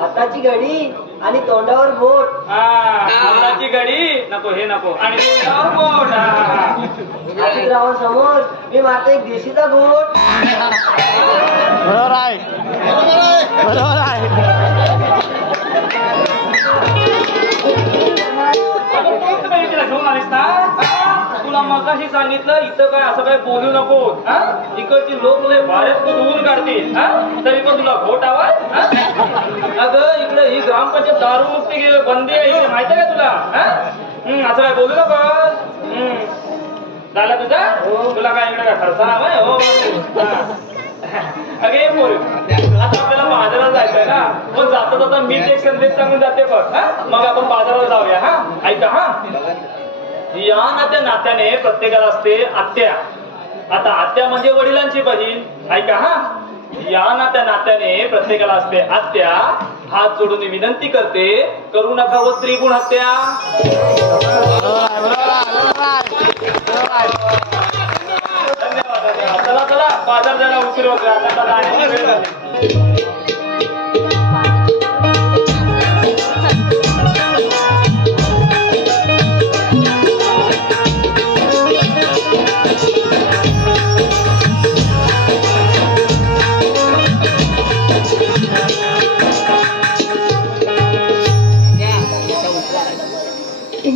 हाताची घडी आणि तोंडावर बोट. हाताची घडी नको हे नको आणि तोंडावर बोट. अजितरावांसमोर मी मारतो एक देशीचा बोट. बरोबर आहे, बरोबर आहे. घेऊन आलीस ना. तुला मगाशी सांगितलं इथं काय असं काय बोलू नको. इकडची लोक लय भारत तू धुवून काढतील. तरी पण तुला भोट आवाज. अगं इकडे ही ग्रामपंचायत दारू मुक्ती बंदी आहे माहिती आहे का तुला? असं काय बोलू नको. झाला तुझा तुला काय इकडे काय खर्च नाव हो. अगे बोल आता आपल्याला बाजारात जायचंय ना. पण जाता जाता मीच एक संदेश सांगून जाते बघ. मग आपण बाजारात जाऊया. ऐका या नात्याने प्रत्येकाला असते आत्या. आता आत्या म्हणजे वडिलांची बहीण. ऐका या नात्याने प्रत्येकाला असते आत्या. हात जोडून विनंती करते करू नका व स्त्रीगुण हत्या. धन्यवाद. चला चला बाजार जरा उशीर होत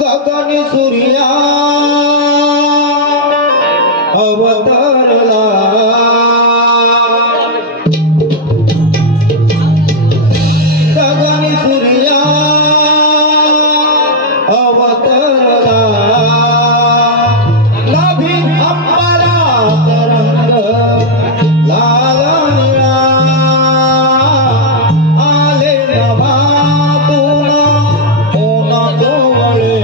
गगनी सूर्या अवतरला. गगनी सूर्या अवतरला. नाभी अंबरात रंग लागला. आले नभातून ऊन कोवळे.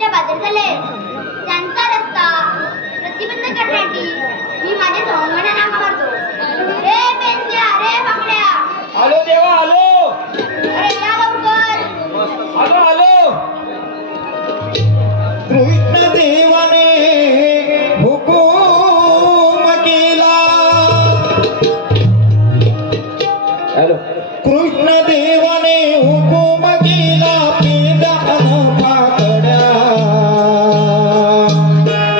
गोष्टीच्या बाजार झाले. त्यांचा रस्ता प्रतिबंध करण्यासाठी मी माझे सवंगड्या नाका मारतो. रे पेंच्या, रे बाकड्या, आलो देवा आलो. अरे या लवकर. आलो आलो. कृष्ण देवाने हुकूम केला, कृष्ण देवाने हुकूम केला पेंड्या अन पाकड्या.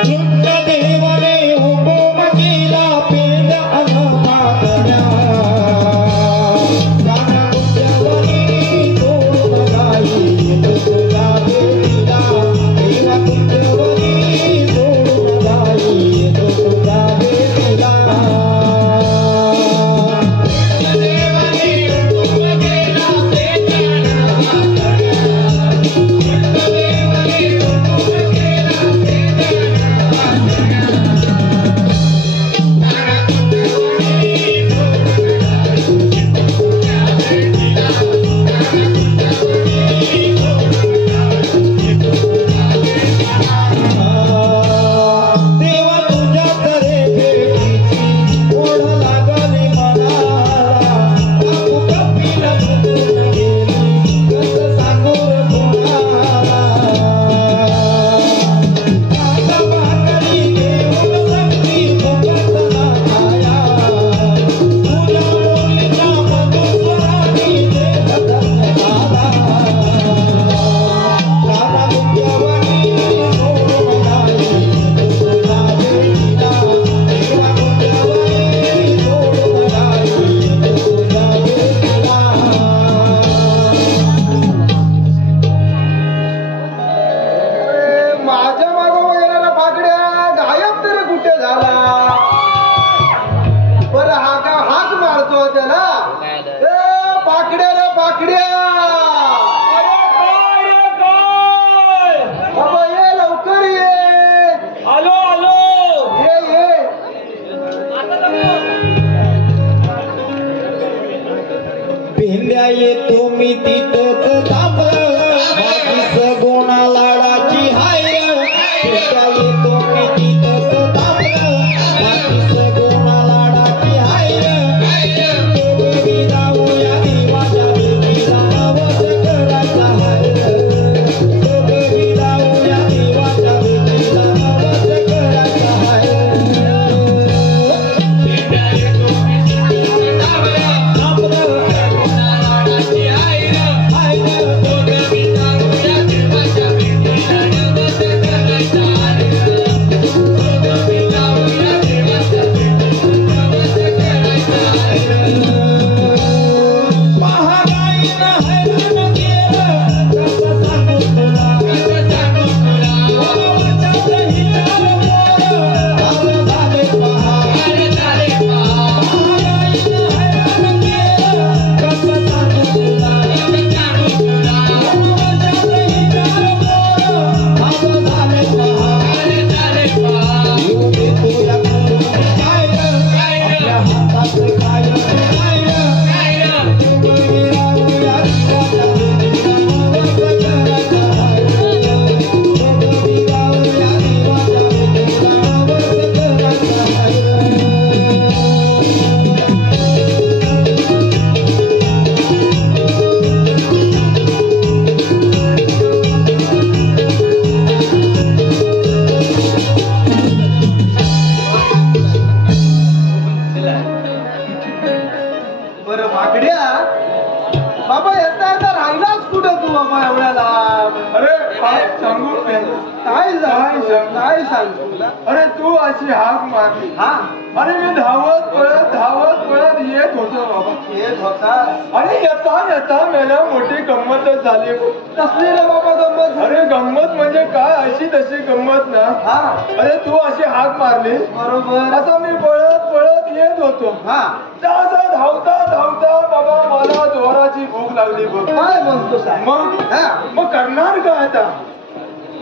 कृष्ण देवाने हुकूम केला पेंड्या अन पाकड्या. गाणं गुंजवणी सोडून जाई तुझ्या भेटीला. देवा गुंजवणी सोडून जाई तुझ्या भेटीला. देवा तुझ्या तरे भेटीची ओढ लागली मनाला. बापू कपिला झुकून गेली कसं सांगू रे कोणाला. काका भाकरी घेऊन सक्ती फुकट ना खाया. तुझ्या मुलीच्या मधुस्वराने देह धन्य झाला. गाणं गुंजवणी सोडून जाई तुझ्या भेटीला. देवा गुंजवणी सोडून जाई तुझ्या भेटीला. माझ्या मागोमा गेलेला पाकड्या गायब तरी कुठे झाला. बरं हा का हात मारतो त्याला. ए पाकड्या रे पाकड्या, अरे काय बाबा ये लवकर ये. आलो आलो. ये ये. पेंड्या येतो मी तिथंच थांबलं. बाकीच गोणा लाडाची हाय. पेंड्या येतो मी तिथंच थांबलं. बाकीच गोणा लाडाची हाय. दोघी जाऊया देवाच्या भेटीला नवस करायचा हाय. दोघी जाऊया देवाच्या भेटीला नवस करायचा हाय. महागाईनं हैराण केलं कसं सांगू तुला. वाचावलं हिच्यावर मोर आलं झाले पहा. महागाईनं हैराण केलं कसं सांगू तुला. वाचावलं हिच्यावर मोर आलं झाले पहा. येऊ दे तुला करून काय आपल्या हातात काय बरं पाकड्या, बाबा येता येता राहिलाच कुठं तू बाबा एवढ्याला. अरे काय सांगू काय सांगू. अरे तू अशी हाक मारली हा आणि मी धावत पळत येत होतो बाबा. येत होता. आणि येता मला मोठी गंमतच झाली. कसली रे बाबा गंमत. अरे गंमत म्हणजे काय अशी तशी गंमत ना. हा अरे तू अशी हाक मारली बरोबर. आता मी पळत येत होतो. हा धावता बाबा मला जोराची भूक लागली बघ. काय म्हणतो साहेब. मग करणार काय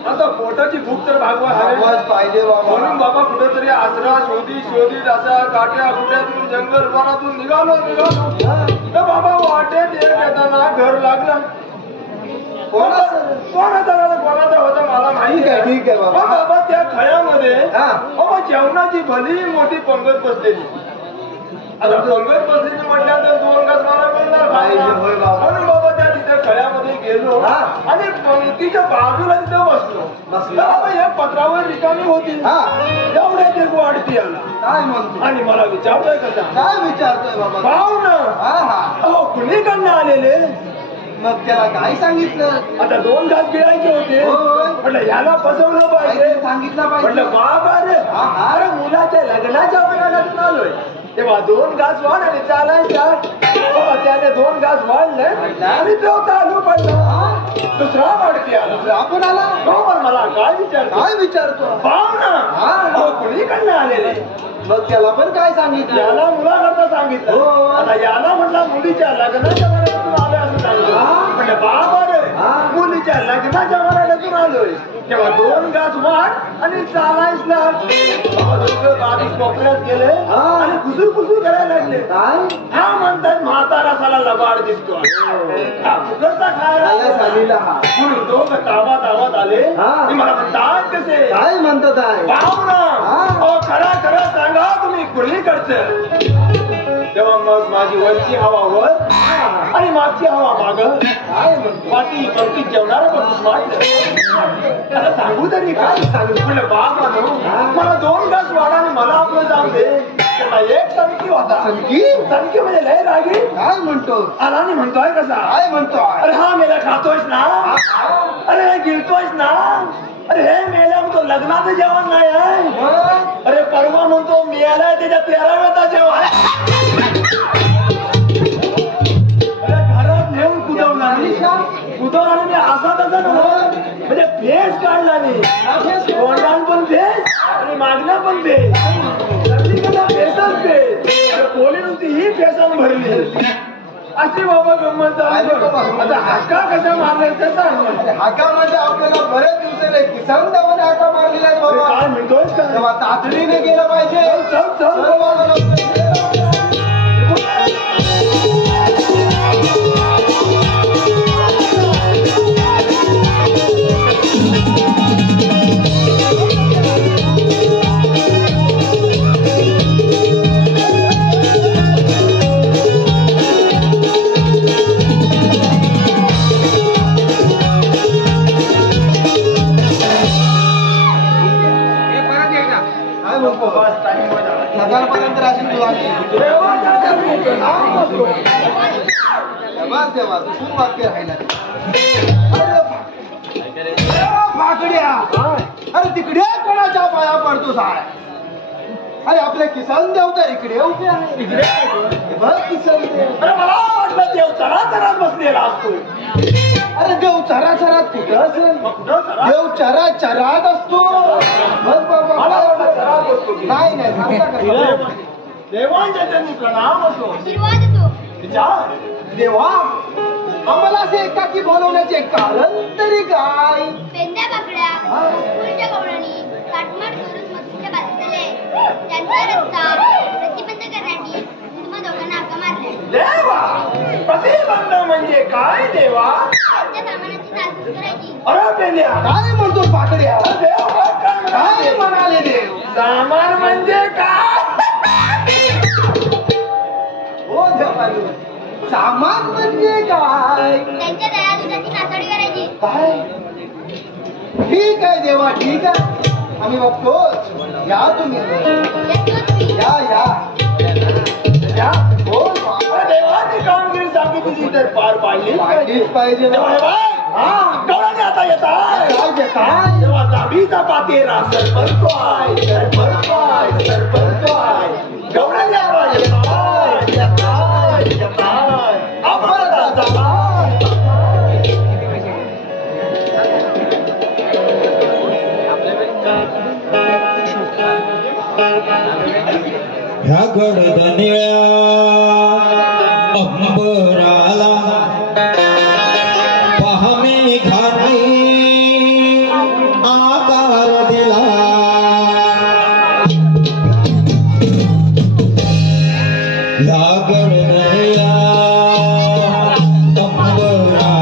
आता पोटाची भूक तर भागवा आवाज पाहिजे म्हणून बाबा. बाबा कुठेतरी आसरा शोधीत असा काट्या कुट्यातून जंगल वनातून निघालो तर बाबा वाटेत येताना घर लागलं. कोणाचा होता मला माहिती आहे. ठीक आहे बाबा. बाबा त्या खळ्यामध्ये हा. बाबा जेवणाची भली मोठी पंगत बसलेली. आता पंगत बसलेली म्हटल्यानंतर 2 घास मला मिळणार पाहिजे, होय बाबा. म्हणून बाबा त्या तिथे खळ्यामध्ये गेलो हा. आणि पंक्तीच्या बाजूला तिथे बसलो. तर बाबा या पत्रावर रिकामी होती. हा. एवढ्यात एक वाढती आला काय म्हणतो आणि मला विचारतोय कसा काय विचारतोय बाबा पाहू ना हा हा अहो कुणीकडनं आलेले. मग त्याला काय सांगितलं आता 2 घास गिळायचे होते. होय. म्हटलं याला फसवलं पाहिजे. काय सांगितलं पाहिजे म्हटलं बाबा रे हा, हा. अरे मुलाच्या लग्नाच्या मनातून आलोय तेव्हा 2 घास वाढ आणि चालायचा. बाबा त्याने 2 घास वाढले आणि तो चालू पडला. दुसरा वाढती आला. आपण आला हो पण मला काय विचारतो काय विचारतो पाहू ना हा. अहो कुणीकडनं आलेले. मग त्याला पण काय सांगितलं याला मुलाकरता सांगितलं. हो. आता याला म्हटलं मुलीच्या लग्नाच्या मनातून आलोय असं सांगितलं. हा. म्हणजे बाबा रे हा. मुलीच्या लग्नाच्या मनातून आलोय तेव्हा 2 घास वाढ आणि चालायच लाग. बाबा दोघं बारीक कोपऱ्यात गेले हा. आणि कुसूर कुसूर करायला लागले. काय हा म्हणतात म्हातारा साला लबाड दिसतो. हा फुकटचा काय खायला झालेला हा म्हणून दोघं तावात आले हा. आणि मला म्हणतात कसे काय म्हणतात आहे पाहू ना हा. अहो खरं खरं सांगा तुम्ही कुणीकडचं. तेव्हा मग माझी वरची हवा वर आणि मागची हवा माग. काय म्हणतो बाकी पंक्तीत जेवणारा पण वाटलं. आता सांगू तरी काय सांगू म्हटलं बाबा नो मला 2 घास वाढा आणि मला आपलं जाऊ दे. त्याला एक टंकी होता. टंकी? टंकी म्हणजे लय रागी काय म्हणतो आला आणि म्हणतोय कसा काय म्हणतो अरे हा मेला खातोयस ना अरे हे गिळतोयस ना अरे हे मेल्या म्हणतो लग्नाचं जेवण नाही आहे. अरे परवा म्हणतो मिळालाय त्याच्या 13व्याचा जेवण. अरे घरात नेऊन कुदवला आणि मी असा तसा नव्हता म्हणजे फेस काढला नाही. तोंडान पण फेस आणि मागणं पण फेस. प्रत्येकाला फेसच फेस. अरे पोली नुसती ही फेसान भरली. अशी बाबा गंमत झाली. आता हाका कशा मारल्या ते सांग. हाकामध्ये आपल्याला बरेच दिवसाने किसान दावाने हाका मारलेला आहे बाबा काय म्हणतोय का तेव्हा तातडीने गेलं पाहिजे चल चल चल बाबा, लवकर. काय म्हणतो सकाळपर्यंत राशील तू आली तेव्हा तू खूप वाक्य राहिला फाकड्या अरे तिकडे कोणाच्या पाया पडतो साय अरे आपल्या किसान देवता इकडे उभे आहे इकडे बघ किसान देव अरे मला वाटलं देव चराचरात बसलेला असतो. अरे देव चराचरात कुठं असेल कुठं चरा? देव चराचरात असतो बघ बाबा मला वाटलं चरात असतो की. नाही नाही सांगता का? देवांच्या त्यांनी प्रणाम असो. आशीर्वाद असो. विचार देवा आम्हाला असे एकाकी बोलवण्याचे कारण तरी काय पेंद्या बाकड्या फुलच्या गवळणी काटमाट करून मस्तीच्या बाजूला त्यांचा रस्ता प्रतिबंध करण्यासाठी तुम्हा दोघांना हाका मारल्या. देवा प्रतिबंध म्हणजे काय देवा. त्यांच्या सामानाची नासधूस करायची. अरे पेंड्या काय म्हणतो पाकड्या देव काय म्हणाले देव सामान म्हणजे काय. हो देवालू सामान म्हणजे काय त्यांच्या दया दुधाची नासाडी करायची. काय ठीक आहे देवा ठीक आहे आम्ही बघतोच या तुम्ही येतोच मी. या या. हो अरे देवाची कामगिरी सांगितली तर पार पाडली पाहिजेच पाहिजे तेव्हा हे बघ. गवळणी आता येतात. काय ते काय तेव्हा जाबीचा पातेरा सरपंचवाय सरपंचवाय सरपंचवाय गवळणी आवाज येताय येताय येताय अपराधाचा बाय. ह्या गडदनिळ्या अंबराला पहामे घाने आकार दिला ह्या गडदनिळ्या अंबराला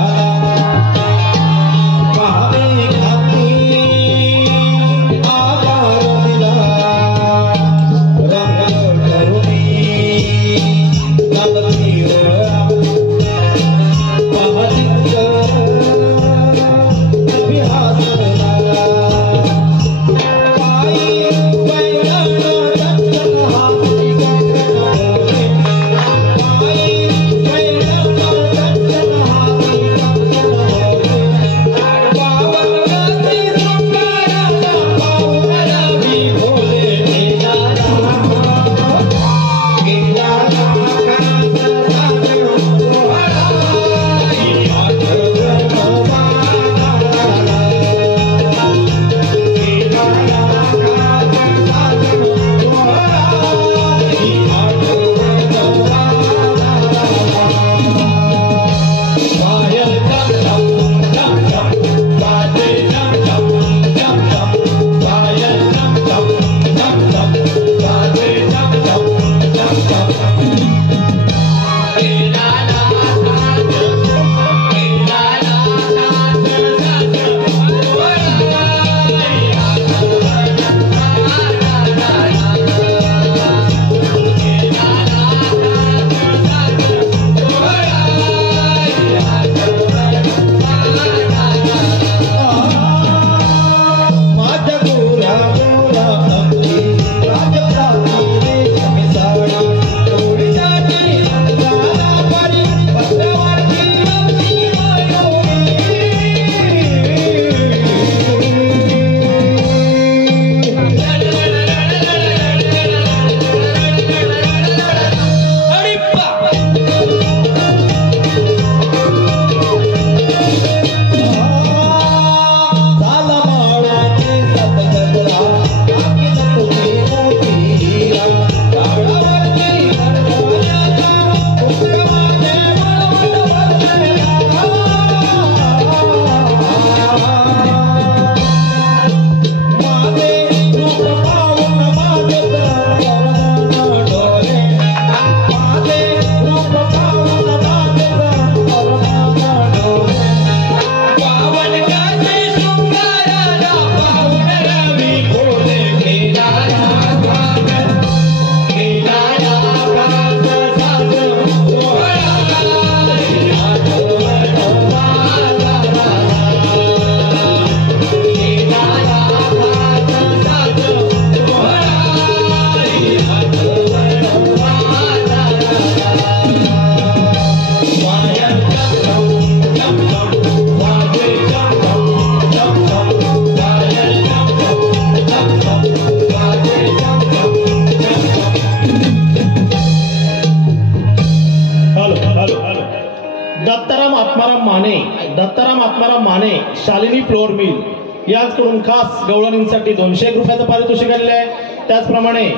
दत्ताराम आत्माराम माने शालिनी फ्लोअर मिल यांच्याकडून खास गवळणींसाठी 201 रुपयाचं पारितोषिक आलेलं आहे. त्याचप्रमाणे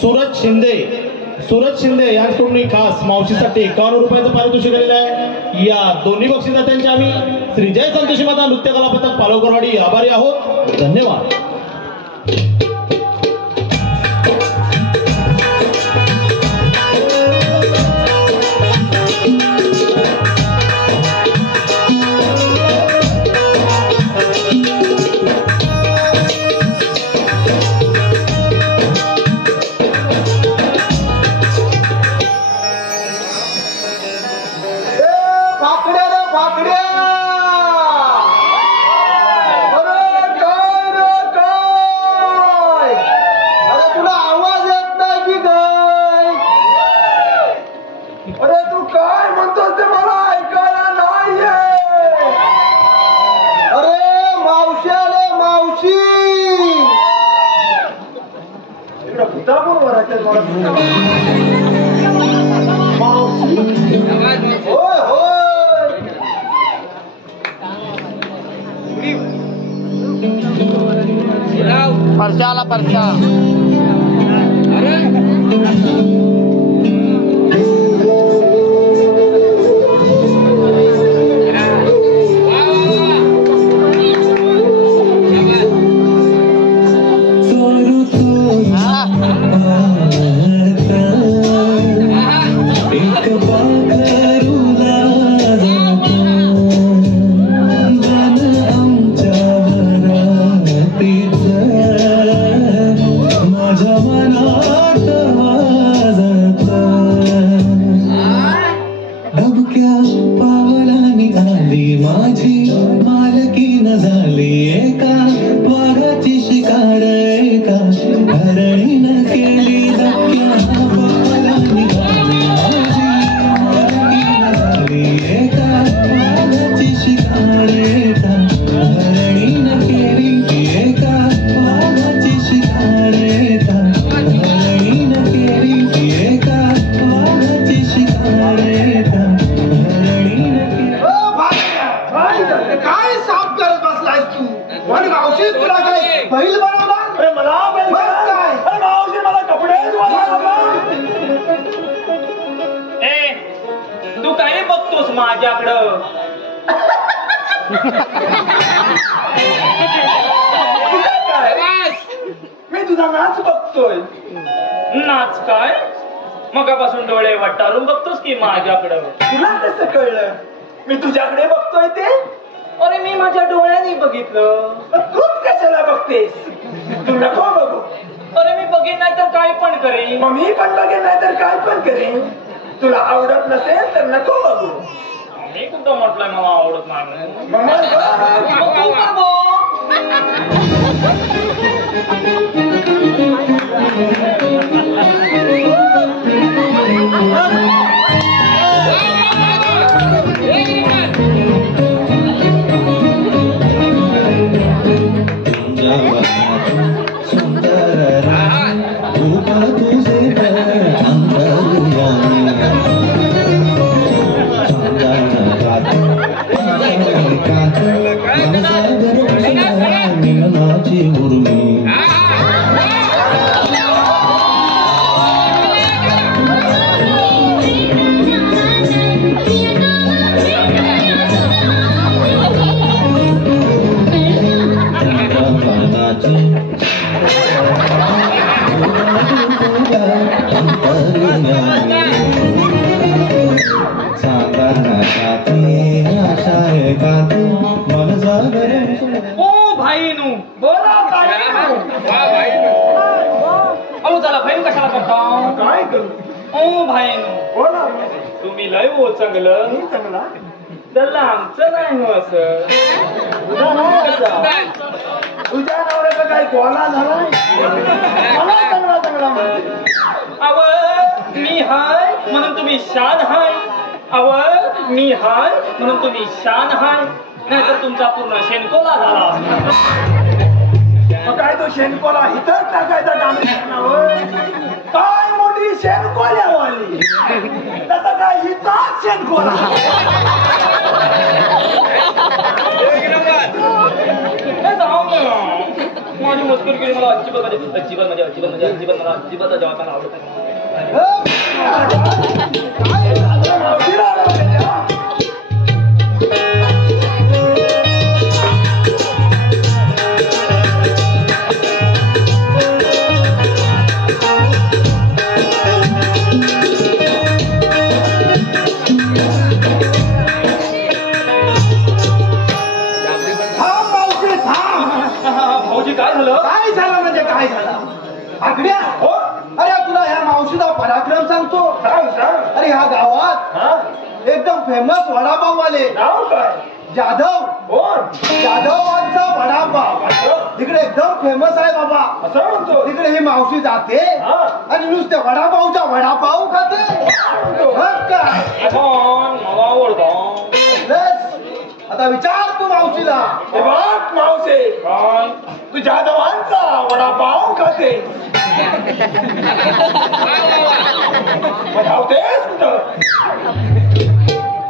सूरज शिंदे यांच्याकडून खास मावशीसाठी 51 रुपयाचं पारितोषिक आलेलं आहे. या दोन्ही बक्षिसांचे आम्ही श्री जय संतोषी माता नृत्य कला पथक पालवकरवाडी आभारी आहोत. धन्यवाद. परचा मगापासून डोळे वटारून बघतोस की माझ्याकडं. तुला कसं कळलं मी तुझ्याकडे बघतोय ते? अरे मी माझ्या डोळ्याने बघितलं. पण तूच कशाला बघतेस? तू नको बघू. अरे मी बघेन नाही तर काय पण करेन. मग मी पण बघेन नाही तर काय पण करेन. तुला आवडत नसेल तर नको बघू. मी कुठं म्हटलंय मला आवडत नाही म्हणून. मग मला बघ. मग तू पण सुंदर रूप तुझे मिलनाची उर्मी ओ भाईनू बोला काय? अहो चला बहीण कशाला करता? काय करू? ओ भाईनू बोला. तुम्ही लय हो चांगलं. मी चांगला. त्याला आमचं नाही हो असं. तुझा नाही असा. तुझ्या नवऱ्याचा काय कोला झालाय? मला चांगला चांगला म्हणते. अव मी हाय म्हणून तुम्ही शान हाय. अव मी हाय म्हणून तुम्ही शान हाय. नाहीतर तुमचा पूर्ण शेणकोला झाला असता. मग काय तो शेणकोला इथंच टाकायचा डांबरीवर? काय मोठी शेणकोल्यावाली. तसं काय इथंच शेणकोला. हे जाऊ ना. माझी मस्करी केली मला अजिबात मला अजिबात जेवताना आवडत नाही. काय झालं मावशीला लावलेल्या? भाऊजी काय झालं? काय झालं म्हणजे काय झालं? आगड्या हो. अरे तुला ह्या मावशीचा पराक्रम सांगतो. सांग सांग. अरे ह्या गावात एकदम फेमस वडापाव वाले नाव काय? जाधव. कोण? जाधवांचा वडापाव तिकडे एकदम फेमस आहे बाबा. असं म्हणतो. तिकडे ही मावशी जाते आणि नुसते वडापावचा वडापाव खाते. मग काय मला आवडतो. बस, आता विचार तू मावशीला. हे बघ मावशे, काय? तू जाधवांचा वडापाव खाते. धावतेस कुठं?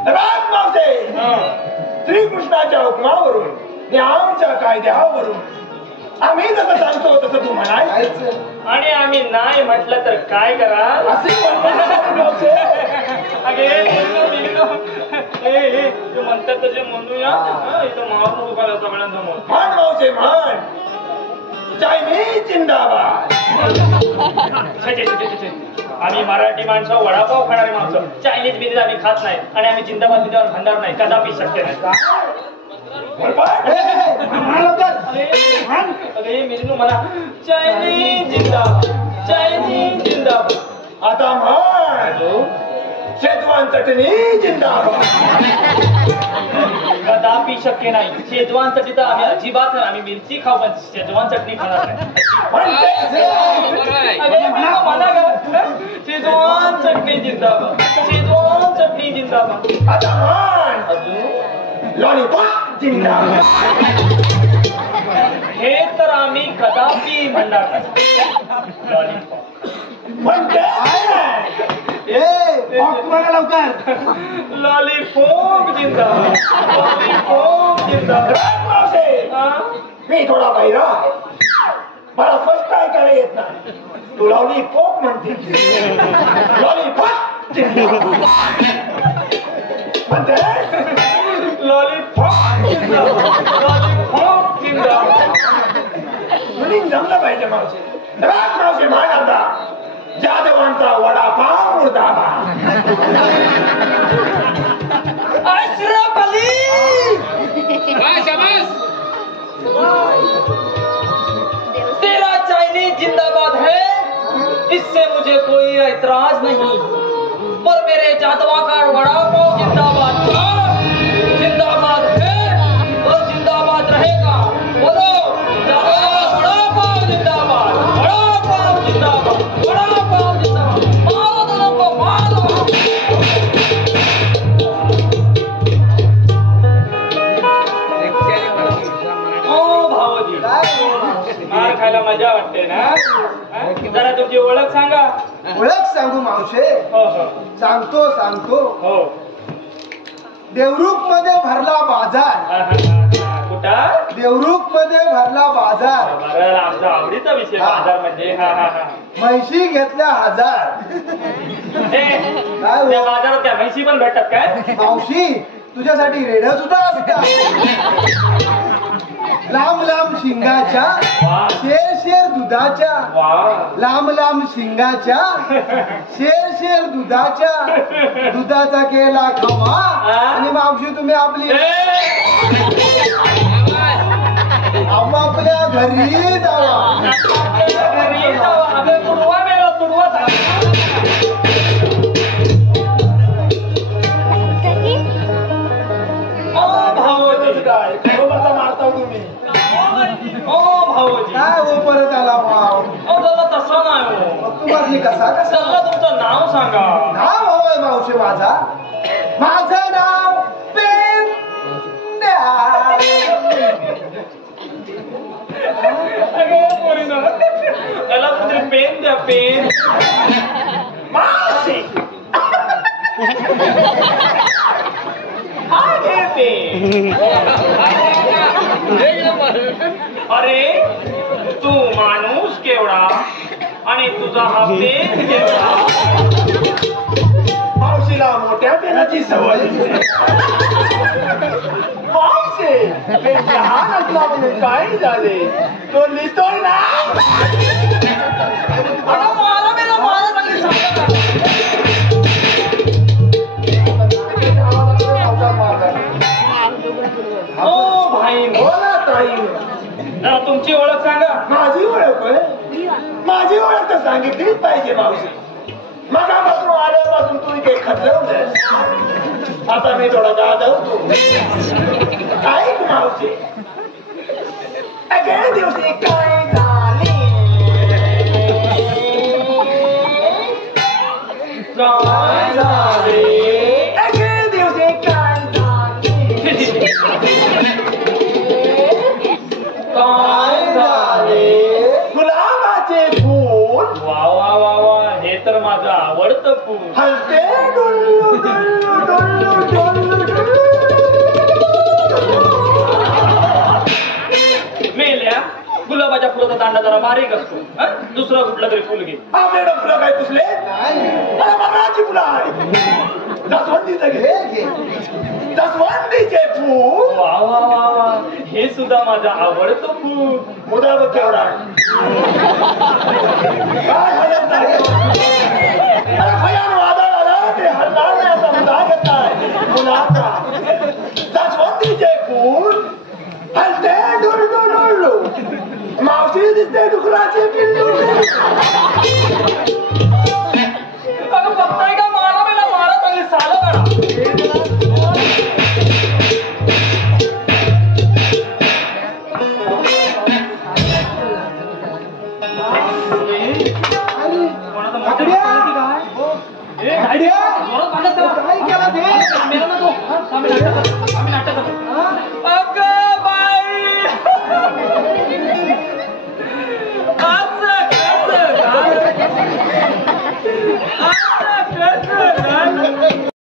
हे बघ मावशे, श्रीकृष्णाच्या हुकमावरून आणि आमच्या कायद्यावरून आम्ही जसं सांगतो तसं तू म्हणायचं. आणि आम्ही नाही म्हटलं तर काय कराल? असे म्हणतात मावशे. तू म्हणतात तसे म्हणूया. इथं मारून उभा राहा सगळ्यांसमोर. म्हण मावशे म्हण. चायनीज जिंदाबाद. छे, छे, छे, छे, छे. आम्ही मराठी माणसं वडापाव खाणारी माणसं. चायनीज बिनीज आम्ही खात नाही आणि आम्ही जिंदाबाद बिंदाबाद खाणार नाही. कदापि शक्य नाही. अरे मिरनू म्हणा चायनीज जिंदाबाद, चायनीज जिंदाबाद. आता म्हण शेजवान चटणी जिंदाबाद. कदापि शक्य नाही. शेजवान चटणी तर आम्ही अजिबात नाही. आम्ही मिरची खाऊ पण शेजवान चटणी खाणार नाही. म्हणा का शेजवान चटणी जिंदाबाद, शेजवान चटणी जिंदाबाद. आता म्हण अजून लॉलीपॉप जिंदाबाद. हे तर आम्ही कदापि म्हणणार नाही. लॉलीपॉप म्हणते लवकर लॉलीपॉप जिंदाबाद, लॉलीपॉप जिंदाबाद. मावशे, मी थोडा बहिरा आहे. मला स्पष्ट ऐकायला येत नाही. तू लॉलीपॉप म्हणते. लॉलीपॉप जिंदाबाद म्हणते. लॉलीपॉप जिंदाबाद, लॉलीपॉप जिंदाबाद. मुली जमलं पाहिजे मावशे. मावशे म्हण आता जाधवांचा वडापाव मुर्दाबाद. अशरफ अली तेरा चाइनीज जिंदाबाद है, इससे मुझे कोई ऐतराज नहीं, पर मेरे जादवा का वड़ापाव जिंदाबाद था, जिंदाबाद है और जिंदाबाद रहेगा. बोलो वड़ापाव जिंदाबाद, वड़ापाव जिंदाबाद, वड़ापाव जिंदाबाद. मारो दोनों को, मारो. ओ भावजी, मार खायला मजा वाटते ना. हा? जरा तुमची ओळख सांगा. ओळख सांगू मावशे? हो हो सांगतो. हो. देवरुख मध्ये भरला बाजार. कुठं? देवरुख मध्ये भरला बाजार. बरं, आमचा आवडीचा विषय बाजार म्हणजे. म्हैशी घेतल्या 1000. काय त्या हो? बाजारात त्या म्हैशी पण भेटतात काय? मावशी तुझ्यासाठी रेड्या सुद्धा असतात. लांब लांब शिंगाच्या, शेर शेर दुधाच्या. लांब लांब शिंगाच्या, शेर शेर दुधाच्या. दुधाचा केला खवा आणि मावशी तुम्ही आपली आपल्या घरी जावा. घरी जावा. अबे, तुडवा मेला, तुडवा झाला. काय बरोबरचा मारता तुम्ही. ओ भाऊजी, काय हो परत आला भाव? त्याला तसं नाही हो. मग तू माझी कसा त्याला तुमचं नाव सांगा. नाव हवंय मावशी माझा. माझं नाव पेंड्या. त्याला कुठे पेन द्या, पेन. मावशी हा घे पेन. अरे तू माणूस केवढा आणि तुझा हा पेन केवढा. मावशीला मोठ्या पेनाची सवय. मावशी पेन लहान असला म्हणून काय झाले, तो लिहितोय ना. अरे मला मेला, मला चांगली सांगा. ओ भाई, बोला ताई. जरा तुमची ओळख सांगा. माझी ओळख होय? माझी ओळख तर सांगितलीच पाहिजे मावशी. मगापासून आल्यापासून तू इथे खतरवलंस. आता मी थोडा गाजवतो. ऐक मावशी, अगे दिवशी काय झाले, काय झाले? अगे दिवशी काय झाले, काय झाले? गुलाबाचे फूल वा वा वा वा, हे तर माझं आवडतं फूल. हलते डुल्लू डुल्लू डुल्लू डुल्लू डुल्लू. मेल्या, गुलाबाच्या फुलाचा दांडा जरा बारीक असतो. हं? दुसरं कुठलं तरी फुल घे. मॅडम फुलं काय पुसले, मला मनाची फुलं आहे. दसवंदीचं घे, दसवंदीचे फूल. वा वा वा वा, हे सुद्धा माझं आवडतं फूल. मुदाब केवढा काय हलत नाही. अरे भयान वादळ आलं, ते हलणार नाही असा मुदा घेतलाय मुलाचा. दसवंदीचे फूल हलते डुल्लू डुल्लू. मावशी दिसते डुकराचे पिल्लू. अगं बघताय का, मारा मेला, मारा चांगली सालं काढा. काय केला ते? मेला ना तो. आम्ही नाटक करतो.